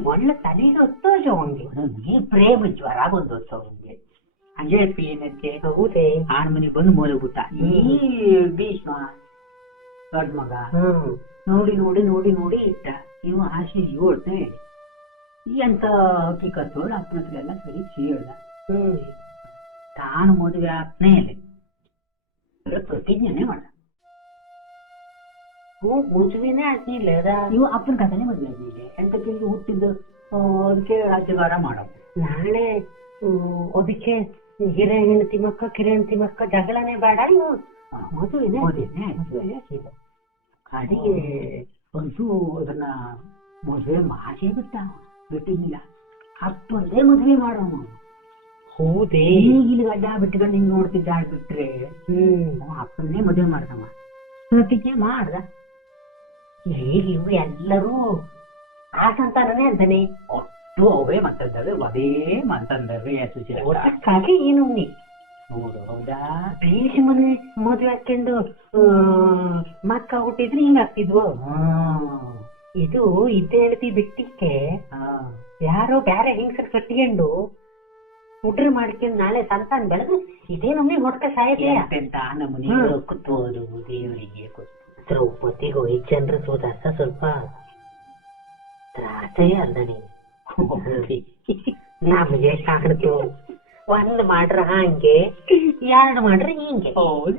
ಒಳ್ಳೆ ತಲೆಗೆ ಹೊತ್ತೋಜ ಅವಂಗೆ ಈ ಪ್ರೇಮ ಜ್ವರ ಬಂದು ಅವನಿಗೆ. ಅಂಜೆ ಏನಂತೆ? ಹೌದೇ. ಆಣ ಮನೆಗೆ ಬಂದು ಮೂಲಭೂತ ಈ ಭೀಷ್ಮ ದೊಡ್ಡ ಮಗ. ನೋಡಿ ನೋಡಿ ನೋಡಿ ನೋಡಿ ಇಟ್ಟ. ಇವ ಆಸೆ ಹೇಳ್ತೆ ಎಂತ ಹಕ್ಕಿಕತ್ತು ಅಪ್ಪನ ಹತ್ರ ಎಲ್ಲ ಸರಿ ಹ್ಮ್ ತಾನು ಮದುವೆ ಆಗ್ತಾನೆ ಇಲ್ಲ ಪ್ರತಿಜ್ಞಾನೆ ಮಾಡ ಮದುವೆನೇ ಆಗ್ಲಿಲ್ಲ. ನೀವು ಇವು ಅಪ್ಪನ ಕಥನೆ ಮದುವೆ ಆಗ್ಲಿಲ್ಲ ಎಂತ ಕೇಳಿ ಹುಟ್ಟಿದ್ದು? ಅದಕ್ಕೆ ರಾಜ್ಯಭಾರ ಮಾಡೋ ನಾಳೆ ಅದಕ್ಕೆ ಹಿರೇ ಹೆಂಡತಿ ಮಕ್ಕ ಕಿರೆ ಹೆಂಡತಿ ಮಕ್ಕ ಜಗಳನೇ ಬೇಡ ಇವು ಮದುವೆನೇ ಮದುವೆನೇ ಮದುವೆನೇ ಆಗ್ಲಿಲ್ಲ. ಅಡಿಗೆ ಅಂತೂ ಅದನ್ನ ಮದುವೆ ಮಾಸೇ ಬಿಟ್ಟ. ಬಿಟ್ಟಿದ್ದಿಲ್ಲ. ಅಪ್ಪಂದೇ ಮದುವೆ ಮಾಡೋನು. ಹೌದೇ. ಈಗ ಇಲ್ಲಿ ಗಡ್ಡ ಬಿಟ್ಕೊಂಡು ಹಿಂಗ್ ನೋಡ್ತಿದ್ದ ಬಿಟ್ರೆ ಅಪ್ಪನ್ನೇ ಮದುವೆ ಮಾಡ್ದವ ಪ್ರತಿಜ್ಞೆ ಮಾಡ್ದ. ಈಗ ಇವು ಎಲ್ಲರೂ ಆ ಸಂತಾನನೇ ಅಂತಾನೆ. ಒಟ್ಟು ಅವೇ ಮಂತಂದವೆ ಅದೇ ಮಂತಂದವೆ ಸುಶೀಲ ಒಟ್ಟಕ್ಕಾಗಿ ಏನು ನೀ ನೋಡು ಹೌದಾ? ಭೀಷ್ಮನೆ ಮದುವೆ ಹಾಕೊಂಡು ಮಕ್ಕ ಹುಟ್ಟಿದ್ರೆ ಹಿಂಗ ಹಾಕ್ತಿದ್ವು ಹ್ಮ್. ಇದು ಇದ್ದೇಳ್ತಿ ಬಿಟ್ಟಿಕ್ಕೆ. ಹಾ. ಯಾರೋ ಬೇರೆ ಹೆಂಗಸರ್ ಕಟ್ಕೊಂಡು ಉಡ್ರು ಮಾಡ್ಕೊಂಡು ನಾಳೆ ಸಂತಾನ ಬೆಳೆದು ಇದೇ ನಮಗೆ ಹೊಟ್ಟೆ ಸಾಯದೆಯಾ ಎಂತೆಂತ ನಮ್ಮನೆ. ಕುತ್ತೋದು ದೇವರಿಗೆ ದ್ರೌಪದಿಗೂ ಈ ಚಂದ್ರ ಸೋದಾಸ ಸ್ವಲ್ಪ ತ್ರಾಸೇ ಅಲ್ಲ ನಮಗೆ ಕಾಣ್ತು. ಒಂದ್ ಮಾಡ್ರ ಹಂಗೆ ಎರಡ್ ಮಾಡ್ರ ಹಿಂಗೆ.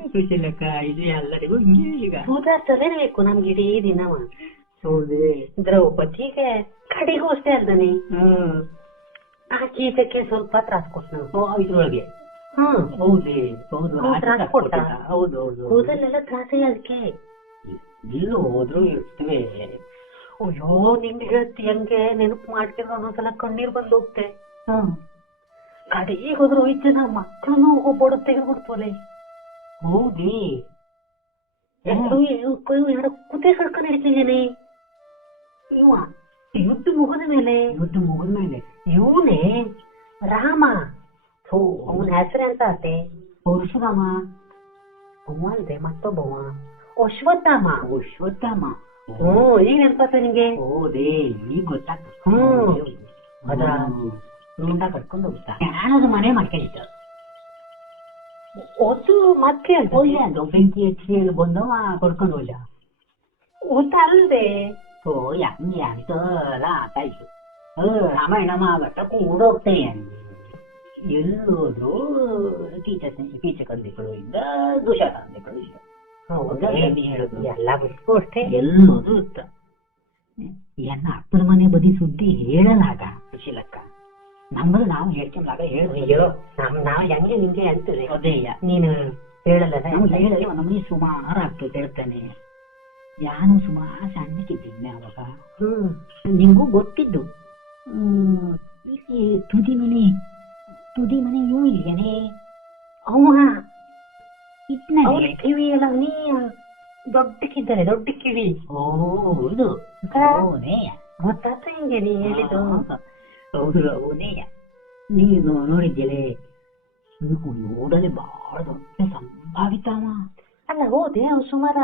ಸುಶೀಲಕ್ಕ ಇದು ಎಲ್ಲರಿಗೂ ಹಿಂಗೆ ಈಗ. ಸುಧಾರಿಸಲೇಬೇಕು ನಮ್ಗೆ ಇಡೀ ದಿನವ. ಹೌದೇ. ದ್ರೌಪದಿಗೆ ಕಡೆಗೂ ಅಷ್ಟೇ ಅಲ್ದಾನೆ. ಹ್ಮ್. ಆ ಈಚೆಕ್ಕೆ ಸ್ವಲ್ಪ ತ್ರಾಸ ಕೊಟ್ಟು ನಾವು ಇದ್ರೊಳಗೆ. ಹ್ಮ್. ಹೌದೇ ಕೊಟ್ಟ. ಹೌದು ಹೌದು. ಕೂದಲೆಲ್ಲ ತ್ರಾಸೆ ಅದಕ್ಕೆ. ಎಲ್ಲೂ ಹೋದ್ರು ಇರ್ತವೆ ಅಯ್ಯೋ ನಿಮ್ಗೆ ಹೇಳ್ತಿ ಹಂಗೆ ನೆನಪು ಮಾಡ್ಕೊಂಡ್ರೆ ಒಂದೊಂದ್ಸಲ ಕಣ್ಣೀರ್ ಬಂದು ಹೋಗ್ತೆ ಹ್ಮ್. ಕಡೆಗೆ ಹೋದ್ರು ಐದ್ ಜನ ಮಕ್ಕಳನ್ನು ಒಬ್ಬೊಡ ತೆಗೆದ್ಬಿಡ್ತವಲೆ. ಹೌದಿ. ಎರಡು ಎರಡು ಕುತ್ತೆ ಕಡ್ಕೊಂಡು ಹಿಡಿತಿದ್ದೇನೆ. ಇವ ಯುದ್ಧ ಮುಗಿದ ಮೇಲೆ. ಯುದ್ಧ ಮುಗಿದ ಮೇಲೆ. ಇವನೇ ರಾಮ ಥೋ ಅವನ ಹೆಸರು ಎಂತ ಆತೆ ಪರಶುರಾಮ ಅವ ಅಲ್ದೆ ಮತ್ತೊಬ್ಬವ ಅಶ್ವತ್ಥಾಮ ಅಶ್ವತ್ಥಾಮ ಹ್ಮ್ ಈಗ ನೆನ್ಪಾತ ನಿಂಗೆ ಹೌದೇ ಈಗ ಗೊತ್ತಾಗ್ತದೆ ಹ್ಮ್. ಅದಾ ರುಂಡ ಕಟ್ಕೊಂಡು ಹೋಗ್ತಾ ಯಾರಾದ್ರು ಮನೆ ಮಾಡ್ಕೊಂಡಿದ್ದ ಒತ್ತು ಮತ್ತೆ ಹೋಗ್ಲಿ ಅದು ಬೆಂಕಿ ಹಚ್ಚಿ ಹೇಳಿ ಬಂದವ ಕೊಡ್ಕೊಂಡು ಹೋಗ್ಲ ಒತ್ತ ಅಲ್ದೆ ಓ ಹೆಂಗೆ ಅಂತಲ್ಲ ಆತಾಯ್ತು ಹ ರಾಮಾಯಣ ಮಹಾಭಾರತ ಕೂಡ ಹೋಗ್ತೇನೆ ಎಲ್ಲೋದ್ರೂ ಕೀಚ ಕೀಚಕಂದಿಗಳು ಇದ್ದ ದುಶಕಂದಿಗಳು ಹೇಳುದು ಎಲ್ಲ ಬಿಟ್ಟು ಅಷ್ಟೇ ಎಲ್ಲೋದು ಇತ್ತ ಎನ್ನ ಅಪ್ಪನ ಮನೆ ಬದಿ ಸುದ್ದಿ ಹೇಳಲಾಗ ಸುಶೀಲಕ್ಕ ನಮ್ಮದು ನಾವು ಅಯ್ಯೋ ಹೇಳೋ ನಮ್ ನಾವ್ ಹೆಂಗೆ ನಿಮ್ಗೆ ಅಂತದೆ ಅದೇ ನೀನು ಹೇಳಲ್ಲ ನಾವು ಹೇಳಿ ನಮಗೆ ಸುಮಾರು ಆಗ್ತದೆ ಹೇಳ್ತಾನೆ ನಾನು ಸುಮಾರು ಸಣ್ಣಕ್ಕಿದ್ದೀನಿ ಅವಾಗ ಹ್ಮ್ ನಿಂಗೂ ಗೊತ್ತಿದ್ದು ಇಲ್ಲಿ ತುದಿ ಮನೆ ತುದಿ ಮನೆ ಇವು ಅವನ ಅವ ಇದ್ನ ಕಿವಿ ಎಲ್ಲ ನೀ ದೊಡ್ಡಕ್ಕಿದ್ದಾರೆ ದೊಡ್ಡ ಕಿವಿ. ಓ ಇದು ಹಾ. ಓನೇಯ. ಗೊತ್ತಾತ ಹಿಂಗೆ ನೀ ಹೇಳಿದ್ದು? ಹೌದು ಅವನೇಯ ನೀನು ನೋಡಿದ್ಯಲೆ ನೀವು ನೋಡಲೆ ಬಹಳ ದೊಡ್ಡ ಸಂಭಾವಿತ ಅಲ್ಲ ಹೋದೆ ಅವ್ನು ಸುಮಾರ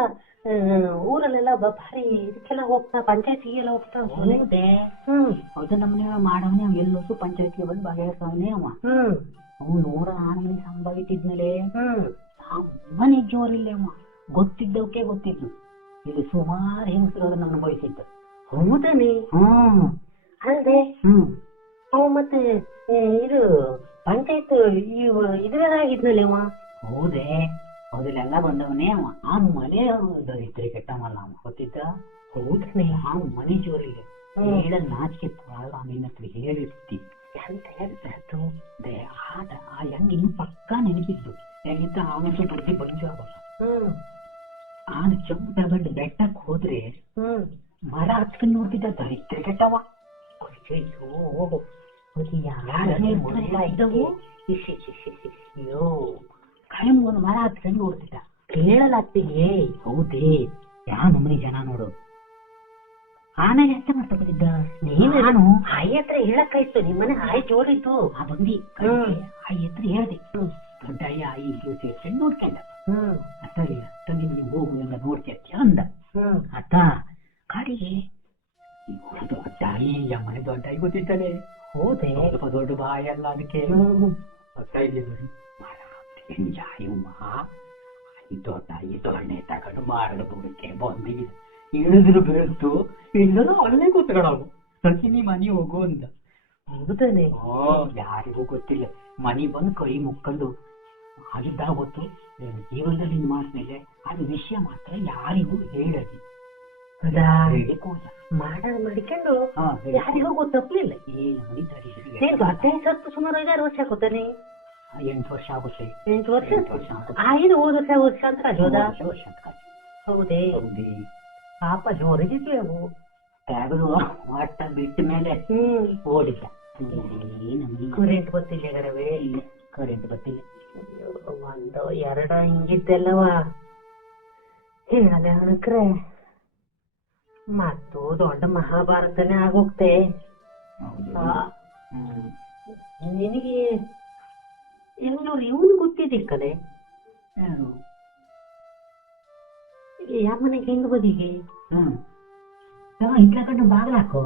ಊರಲ್ಲೆಲ್ಲ ಭಾರಿ ಇದಕ್ಕೆಲ್ಲ ಹೋಗ್ತಾ ಪಂಚಾಯತಿಗೆಲ್ಲ ಹೋಗ್ತಾ ಹೌದೇ? ಹ್ಮ್. ಹೌದು ನಮ್ಮನೆ ಮಾಡವನೇ ಅವ ಎಲ್ಲೋಸು ಪಂಚಾಯ್ತಿಗೆ ಬಂದು ಬಗೆಹರಿಸವನೇ ಅವ ಹ್ಮ್. ಅವ್ ನೋಡ ನಮ್ಮನೆ ಸಂಭಾವಿತಿದ್ನಲೆ ಹ್ಮ್. ಮನೆ ಜೋರಿಲ್ಲ ಅವ ಗೊತ್ತಿದ್ದವಕ್ಕೆ ಗೊತ್ತಿದ್ದು ಇಲ್ಲಿ ಸುಮಾರು ಹೆಂಗಸರು ಅದನ್ನ ಅನುಭವಿಸಿದ್ದು. ಹೌದನೇ? ಹ್ಮ್. ಅಲ್ದೆ ಹ್ಮ್. ಅವ ಮತ್ತೆ ಇದು ಪಂಚಾಯತ್ ಇದ್ರಾಗಿದ್ನಲ್ಲಿ ಅವ ಹೌದೇ? ಅದ್ರಲ್ಲೆಲ್ಲ ಬಂದವನೇ ಅವ ಆ ಮನೆ ದರಿದ್ರಿ ಕೆಟ್ಟವಲ್ಲ ಅವ ಗೊತ್ತಿದ್ದ ಹೌದ್ರಿ ಆ ಮನೆ ಜೋರಿಲ್ಲ. ಹೇಳ ನಾಚಿಕೆ ಪಡಲ್ಲ ನಿನ್ನ ಹತ್ರ ಹೇಳಿರ್ತಿ ಎಂತ ಹೇಳ್ತಾಯ್ತು ಆಟ ಆ ಹೆಂಗ್ ಇನ್ನು ಪಕ್ಕ ನೆನಪಿತ್ತು ಹೆಂಗಿತ್ತ ಅವನಿಗೆ ಬುದ್ಧಿ ಬಂದು ಅವಾಗ ಹ್ಮ್ ಜಂಪ್ ಚಂಪಗಡ್ ಬೆಟ್ಟಕ್ ಹೋದ್ರೆ ಮರ ಹತ್ಕೊಂಡ್ ನೋಡ್ತಿದ್ದ ದರಿದ್ರ ಕೆಟ್ಟವ ಅಯ್ಯೋ ಅದು ಯಾರೇ ಮೊದಲ ಇದ್ದವು? ಇಶ್ ಕಾಯಂ ಒಂದು ಮರ ಹತ್ಕೊಂಡ್ ನೋಡ್ತಿದ್ದ ಕೇಳಲಾಗ್ತಿಗೆ ಹೌದೇ. ಯಾ ನಮ್ಮನೆ ಜನ ನೋಡು. ಆನೆ ಮಾಡ್ತಾ ಬಂದಿದ್ದ ನೀನು ನಾನು ಹಾಯಿ ಹತ್ರ ಹೇಳಕ್ಕಾಯ್ತು ನಿಮ್ಮನೆ ಹಾಯಿ ಜೋರಿತ್ತು ಆ ಬಂದಿ. ಹಾಯಿ ಹತ್ರ ಹೇಳ್ದೆ. ದೊಡ್ಡ ಅಯ್ಯ ಹಾಯಿ ಇಲ್ಲಿ ಸೇರ್ಕೊಂಡು ನೋಡ್ಕೊಂಡ. ಹ್ಮ್. ಅತ್ತಲ್ಲಿ ಅತ್ತ ನಿಮ್ಗೆ ಹೋಗು ಎಲ್ಲ ನೋಡ್ಕೊಂತ ಅಂದ. ಹ್ಮ್. ಅತ್ತ ಕಾಡಿಗೆ ದೊಡ್ಡ ಅಯ್ಯ ಯಮ್ಮನೆ ದೊಡ್ಡ ಅಯ್ಯ ಗೊತ್ತಿದ್ದಾನೆ ಹೌದೇ. ಸ್ವಲ್ಪ ದೊಡ್ಡ ಬಾಯಿ ಅಲ್ಲ ಅದಕ್ಕೆ. ಹ್ಮ್. ಅತ್ತ ಇಲ್ಲಿ ನೋಡಿ ಮರ ಜಾಯಿ ಮಾ ಈ ದೊಡ್ಡ ಈ ದೊಣ್ಣೆ ತಗೊಂಡು ಮಾರಡ ಬುಡಕ್ಕೆ ಬಂದಿದೆ ಇಳಿದ್ರು ಬೀಳ್ತು ಇಲ್ಲದ ಅಲ್ಲೇ ಕೂತ್ಕೊಳ್ಳವು ಸಚಿನಿ ಮನೆ ಹೋಗು ಅಂತ ಹೌದನೇ ಯಾರಿಗೂ ಗೊತ್ತಿಲ್ಲ. ಮನೆ ಬಂದು ಕೈ ಮುಕ್ಕೊಂಡು ಆಗಿದ್ದಾಗ ಗೊತ್ತು ಜೀವನದಲ್ಲಿ ಮಾಡಿದ್ಮೇಲೆ ಆ ಅದು ವಿಷಯ ಮಾತ್ರ ಯಾರಿಗೂ ಹೇಳದಿ ಹೌದಾ ಹೇಳಿ ಕೂತ ಮಾಡ ಮಾಡಿಕೊಂಡು. ಯಾರಿಗೂ ಗೊತ್ತಪ್ಲಿಲ್ಲ ಏನು ನೀನ್ ದೊಡ್ಡ ಸತ್ತು ಸುಮಾರು ಐದಾರು ವರ್ಷ ಆಗುತ್ತಾನೆ ಎಂಟು ವರ್ಷ ಆಗುತ್ತೆ ಎಂಟು ವರ್ಷ ಎಂಟು ವರ್ಷ ಆಗುತ್ತೆ ಐದು ಹೋದ ವರ್ಷ ವರ್ಷ ಅಂತ ಹೋದ ವರ್ಷ ವರ್ಷ ಅಂತ. ಹೌದೇ ಹೌದೇ ಪಾಪ ಜೋರಿದ್ವಿ ಅವು ತೆಗೆದು ಒಟ್ಟ ಬಿಟ್ಟ ಮೇಲೆ ನಮಗೆ ಕರೆಂಟ್ ಗೊತ್ತಿಲ್ಲ ಗರವೇ ಕರೆಂಟ್ ಗೊತ್ತಿಲ್ಲ ಒಂದು ಎರಡ ಹಿಂಗಿದ್ದೆಲ್ಲವ ಹೇಳಲೆ ಹಣಕ್ರೆ ಮತ್ತು ದೊಡ್ಡ ಮಹಾಭಾರತನೇ ಆಗೋಗ್ತೆ ಹೌದು. ಆ, ಇವನು ನಿನಗೆ ಕಲೆ ಇವನು ಗೊತ್ತಿದ್ದಿಕ್ಕಲೆ ಯಾವ ಮನೆಗೆ ಹೆಂಗ್ ಬದಿಗೆ ಹ್ಮ್ ಇಟ್ಲ ಕಂಡು ಹಾಕೋ.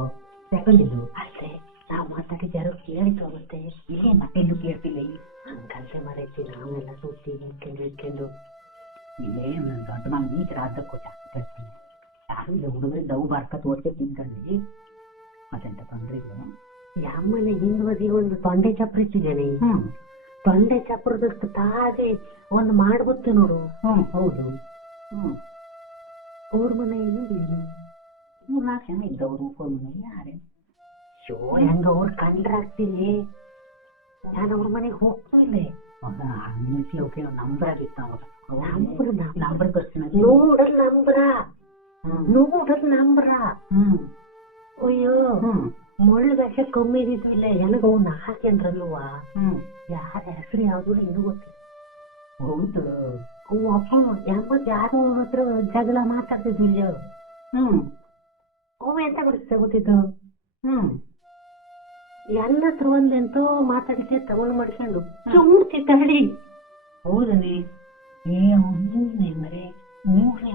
ತಗೊಂಡಿದ್ದು ಅಲ್ಲೇ ನಾವು ಮಾತಾಡಿದ ಯಾರೋ ಕೇಳಿತು ಮತ್ತೆ. ಇಲ್ಲೇ ಮತ್ತೆಲ್ಲೂ ಕೇಳ್ತಿಲ್ಲ ಹಂಗಲ್ಸೆ ಮರೈತಿ ನಾವೆಲ್ಲ ಸುತ್ತಿ ಹಿಂಕೆಂದು ಹಿಂಕೆಂದು ಇಲ್ಲೇ ಒಂದ್ ದೊಡ್ಡ ಮಗ ತರ ಅರ್ಧ ಕೊಟ್ಟ ಕೇಳ್ತೀನಿ. ಯಾರು ಇಲ್ಲ ಹುಡುಗರು ದವ್ ಬಾರ್ಕ ತೋರ್ಸೆ ತಿನ್ಕೊಂಡ್ವಿ ಮತ್ತೆಂತ ತೊಂದ್ರೆ ಇಲ್ಲ. ಯಮ್ಮನೆ ಹಿಂದ್ ಬದಿಗೆ ಒಂದು ತೊಂಡೆ ಚಪ್ರ ಇಟ್ಟಿದ್ದೇನೆ ತೊಂಡೆ ಚಪ್ರದಷ್ಟು ತಾಗೆ ಒಂದು ಮಾಡ್ಬತ್ತು ನೋಡು. ಹ್ಮ್. ಹೌದು. ಹ್ಮ್. ಅವ್ರ ಮನೆ ಏನು ಬೇರೆ ಮೂರ್ ನಾಲ್ಕು ಜನ ಇದ್ದವ್ರು ಅವ್ರ ಮನೆ ಯಾರೇ. ಶೋ ಹೆಂಗ ಅವ್ರ ಕಂಡ್ರಾಗ್ತೀನಿ ನಾನು ಅವ್ರ ಮನೆಗೆ ಹೋಗ್ತಿಲ್ಲ ನಿಮಿಷ ಓಕೆ ನಂಬರ್ ಆಗಿತ್ತು ನಂಬ್ರ ನಂಬರ್ ಬರ್ತೀನಿ ನೋಡಲ್ ನಂಬ್ರ ನೋಡಲ್ ನಂಬ್ರ ಹ್ಮ್. ಅಯ್ಯೋ. ಹ್ಮ್. ಮುಳ್ಳು ಬೇಷ ಕಮ್ಮಿ ಇದ್ದಿಲ್ಲ ನನಗ ಅವ್ನ ಹ್ಮ್. ಯಾರ ಹೆಸರು ಯಾವ್ದು ಏನು ಗೊತ್ತಿಲ್ಲ. ಹೌದು. ಅವ್ ಅಪ್ಪ ಎಂಬತ್ ಯಾರೋ ಹತ್ರ ಜಗಳ ಮಾತಾಡ್ತಿದ್ವಿಲ್ಲ ಹ್ಮ್. ಅವ ಎಂತ ಬಿಡಿಸ್ತಾ ಗೊತ್ತಿದ್ದು ಹ್ಮ್. ಎಲ್ಲ ಹತ್ರ ಒಂದೆಂತೋ ಮಾತಾಡಿಕೆ ತಗೊಂಡ್ ಮಾಡ್ಕೊಂಡು. ಸುಮ್ನೆ ತಡಿ. ಹೌದನೇ ಏ ಮೂರನೇ ಮರೆ. ಮೂರನೇ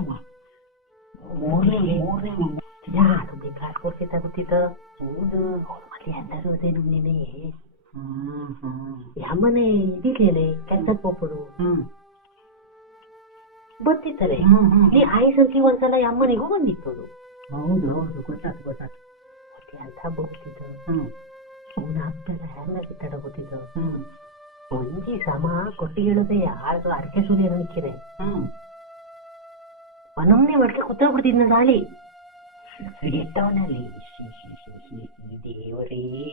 ಮೂರನೇ ಮೂರನೇ ಯಾರು ಬೇಕಾದ್ ಕೊಡ್ತಿದ್ದ ಗೊತ್ತಿದ್ದ ಹೌದು ಮತ್ತೆ ಎಲ್ಲರೂ ಅದೇನು ನೀನೆ ಯಮ್ಮನೆ ಇದಿರ್ಲೇನೆ ಕೆಲ್ಸಕ್ಕೆ ಹೋಗ್ಬಿಡು ಬರ್ತಿರ್ತಾರೆ ಇಲ್ಲಿ ಆಯಸಂತಿ ಒಂದ್ಸಲ ಯಮ್ಮನಿಗೂ ಬಂದಿತ್ತು ಅದು ಹೌದು ಹೌದು ಗೊತ್ತಾಯ್ತು ಗೊತ್ತಾಯ್ತು ಮತ್ತೆ ಅಂತ ಬೋಗ್ತಿದ್ದು ಹ್ಮ್ ಅವನ ಹೆಂಗಾಗಿದ್ದಾಡ ಗೊತ್ತಿದ್ದು ಒಂಜಿ ಸಮ ಕೊಟ್ಟಿ ಹೇಳದೆ ಯಾರ್ದು ಅಡಿಕೆ ಸುಲಿ ನಿಕ್ಕಿದೆ ಒನೊಮ್ಮೆ ಮಡ್ಕೆ ಕೂತ್ಬಿಡ್ತಿದ್ನ ದಾಳಿ ಹಿಡಿಯತ್ತವನಲ್ಲಿ ಈ ದೇವರೇ.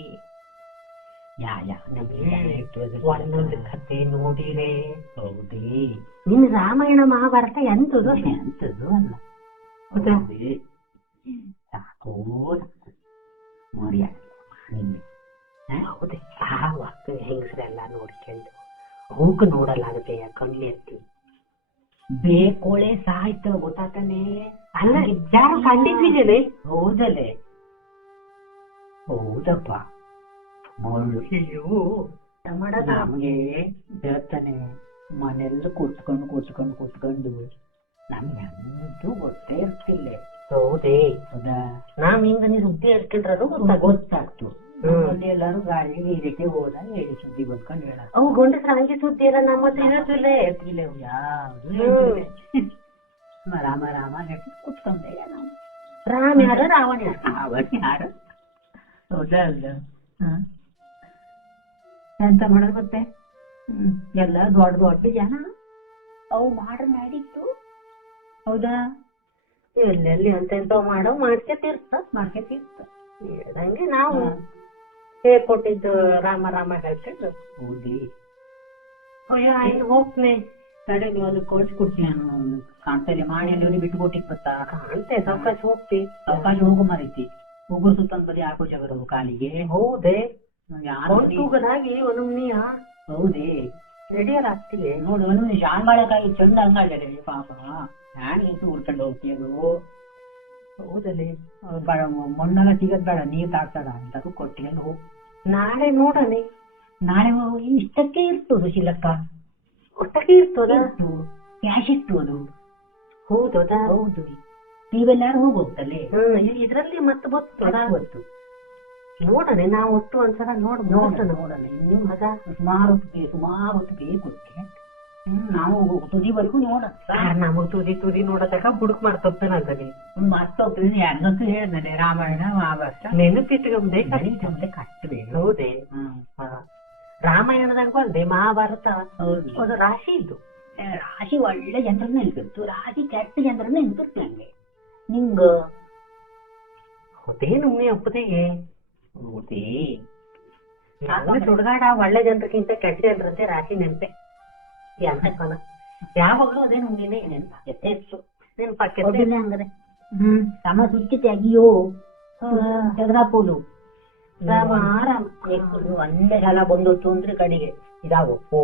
ಯಾ ಯಾ ನಮಗೆ ಒಂದೊಂದು ಕತೆ ನೋಡಿರೆ. ಹೌದೇ. ನಿನ್ ರಾಮಾಯಣ ಮಹಾಭಾರತ ಎಂತದು ಎಂತದು ಅಲ್ಲ. ಹೌದಾ? ಸಾಕೋ ಮರ್ಯ ಹೌದೇ. ಆ ಹೆಂಗಸ್ರೆಲ್ಲ ನೋಡ್ಕೊಂಡು ಅವಕ್ಕೆ ನೋಡಲಾಗುತ್ತೆ ಕಣ್ಣು ಎತ್ತಿ ಬೇಕೋಳೆ ಸಾಯ್ತು ಗೊತ್ತಾತಾನೆ. ಅಲ್ಲ ಯಾರು ಕಂಡಿದ್ವಿಜನೆ ಹೌದಲೆ ಹೌದಪ್ಪ. ಅಯ್ಯೋ ನಮ್ಗೆ ಹೇಳ್ತಾನೆ ಮನೆಲ್ಲ ಕೂತ್ಕೊಂಡು ಕೂತ್ಕೊಂಡು ಕೂತ್ಕೊಂಡು. ನಮ್ಗೆ ಅಂತೂ ಗೊತ್ತೇ ಇರ್ತಿಲ್ಲ. ಹೌದೇ. ಹೌದಾ? ನಾವ್ ಹಿಂಗ ನೀ ಸುದ್ದಿ ಹೇಳ್ಕೊಂಡ್ರೂ ಗೊತ್ತಾಗ್- ಗೊತ್ತಾಗ್ತು. ಹ್ಮ್. ಅಲ್ಲಿ ಎಲ್ಲರೂ ಗಾಳಿ ಇದಕ್ಕೆ ಹೋದ ಹೇಳಿ ಸುದ್ದಿ ಬಂದ್ಕೊಂಡು ಹೇಳ. ಅವು ಗಂಡಸ್ರ ಹಂಗೆ ಸುದ್ದಿ ಎಲ್ಲ ನಮ್ಮ ಹತ್ರ ಇರೋದಿಲ್ಲ ಇಲ್ಲ ಯಾವ್ದು ಹ್ಮ್. ಹೇಳ್ತಿಲ್ಲ. ರಾಮ ರಾಮ ಹೇಳಿ ಕೂತ್ಕೊಂಡೆ ನಾವು ರಾಮ ಯಾರ ರಾವಣ ಯಾರ? ಅವನ್ ಯಾರು? ಹೌದಾ ಅಲ್ಲ ಹ. ಎಂತ ಮಾಡೋದು ಮತ್ತೆ ಹ್ಮ್. ಎಲ್ಲ ದೊಡ್ಡ ದೊಡ್ಡ ಜನ ಅವು ಮಾಡ್ರ ನಡೀತು ಹೌದಾ? ಎಲ್ಲೆಲ್ಲಿ ಅಂತ ಎಂತ ಮಾಡೋ ಮಾಡ್ಕೊತಿರ್ತ ಮಾಡ್ಕೊತಿತ್ತು ಹೇಳ್ದಂಗೆ ನಾವು ಹೇಳ್ಕೊಟ್ಟಿದ್ದು ರಾಮ ರಾಮ ಹೇಳ್ಕೊಂಡು ಹೌದಿ. ಅಯ್ಯೋ ಆಯ್ತು ಹೋಗ್ತೀನಿ. ತಡೆ ನೀವು ಅಲ್ಲಿ ಕೊಡ್ತೀನಿ ನಾನು. ಕಾಣ್ತೇನೆ. ಮಾಡಿ ಅಲ್ಲಿ ಬಿಟ್ಟು ಕೊಟ್ಟಿಗೆ ಗೊತ್ತಾ? ಕಾಣ್ತೆ ಸಾವಕಾಶ ಹೋಗ್ತಿ. ಸಾವಕಾಶ ಹೋಗು ಮಾರೈತಿ. ಉಗುರು ಸುತ್ತಂದ್ ಬದಿ ಹಾಕೋ ಜಗರು ಕಾಲಿಗೆ. ಹೌದೇ. ಯಾರು ಒಂದ್ ತೂಗದಾಗಿ ಒಂದೊಮ್ಮೆ ಹೌದೇ. ರೆಡಿಯರ್ ಆಗ್ತಿಲ್ಲ ನೋಡು ಒಂದು ಶಾನ್ ಮಾಡಕ್ಕಾಗಿ ಚಂದ ಹಂಗಾಗ್ಯದೆ ಪಾಪ. ಹ್ಯಾಂಗ್ ನಿಂತು ಉಡ್ಕೊಂಡು ಹೋಗ್ತೀಯದು ಹೌದಲ್ಲಿ ಬೇಡ ಮಣ್ಣೆಲ್ಲ ಸಿಗದ್ ಬೇಡ ನೀರ್ ತಾಡ್ತಾಡ ಅಂತ ಕೊಟ್ಟಿಗೆಲ್ಲ ಹೋಗ್ ನಾಳೆ ನೋಡನೆ ನಾಳೆ ಹೋಗಿ ಇಷ್ಟಕ್ಕೆ ಇರ್ತು ಸುಶೀಲಕ್ಕ ಒಟ್ಟಕ್ಕೆ ಇರ್ತದ? ಇರ್ತು ಕ್ಯಾಶ್ ಇತ್ತು ಅದು. ಹೌದಾ ಹೌದು. ನೀವೆಲ್ಲಾರು ಹೋಗೋಗ್ತಲ್ಲೇ ಇದ್ರಲ್ಲಿ ಮತ್ತೆ ಬತ್ತು. ಗೊತ್ತು ನೋಡನೆ ನಾವು ಒಟ್ಟು ಒಂದ್ಸಲ ನೋಡ್ ನೋಡ ನೋಡೋಣ. ಇನ್ನೂ ಮಗ ಸುಮಾರು ಹೊತ್ತು ಸುಮಾರು ಹೊತ್ತು ಬೇಕು. ನಾವು ತುದಿವರೆಗೂ ನೋಡ. ನಮಗ್ ತುದಿ ತುದಿ ನೋಡತಕ ಬುಡುಕ್ ಮಾಡ್ತಪ್ಪೇನಂತಾನೆ ಮರ್ತೋಗ್ತದೆ ಹೆಂಗಂತೂ ಹೇಳ್ದಾನೆ ರಾಮಾಯಣ ಮಹಾಭಾರತ ನೆನಪಿಟ್ಕೊಂಡೆ ನಡೀತಂತೆ ಕಟ್ಟಬೇಕು ಹೌದೇ. ರಾಮಾಯಣದಾಗ ಬಂದೆ ಮಹಾಭಾರತ ಅದು ರಾಶಿ ಇದ್ದು. ರಾಶಿ ಒಳ್ಳೆ ಜನರ ನೆನಪಿತ್ತು ರಾಶಿ ಕೆಟ್ಟ ಜನರ ನಿಲ್ತಿರ್ತು ನಂಗೆ? ನಿಂಗ ಅದೇನು ಒಪ್ಪದೆಗೆ ಹೌದೇ. ಹುಡುಗಾಡ ಒಳ್ಳೆ ಜನರಿಗಿಂತ ಕೆಟ್ಟ ಜನರಂತೆ ರಾಶಿ ನೆನ್ಪೆ. ಎಂತ ಕಣ ಯಾವಾಗ್ಲೂ ಅದೇ ನುಂಗಿನೇ ನೆನ್ಪ ಹೆಚ್ಚು ನೆನ್ಪಾಕೆ ಒಬ್ಬಿಲ್ಲ ಹಂಗಾರೆ ಹ್ಮ್ ಸಮ ಸುಚ್ಚಿ ತೆಗಿಯೋ ಚಂದ್ರಾಪೂಲು ರಾಮ ರಾಮ ಒಂದೇ ಸಲ ಬಂದೊತ್ತು ಅಂದ್ರೆ ಕಡೆಗೆ ಇದಾವ ಓ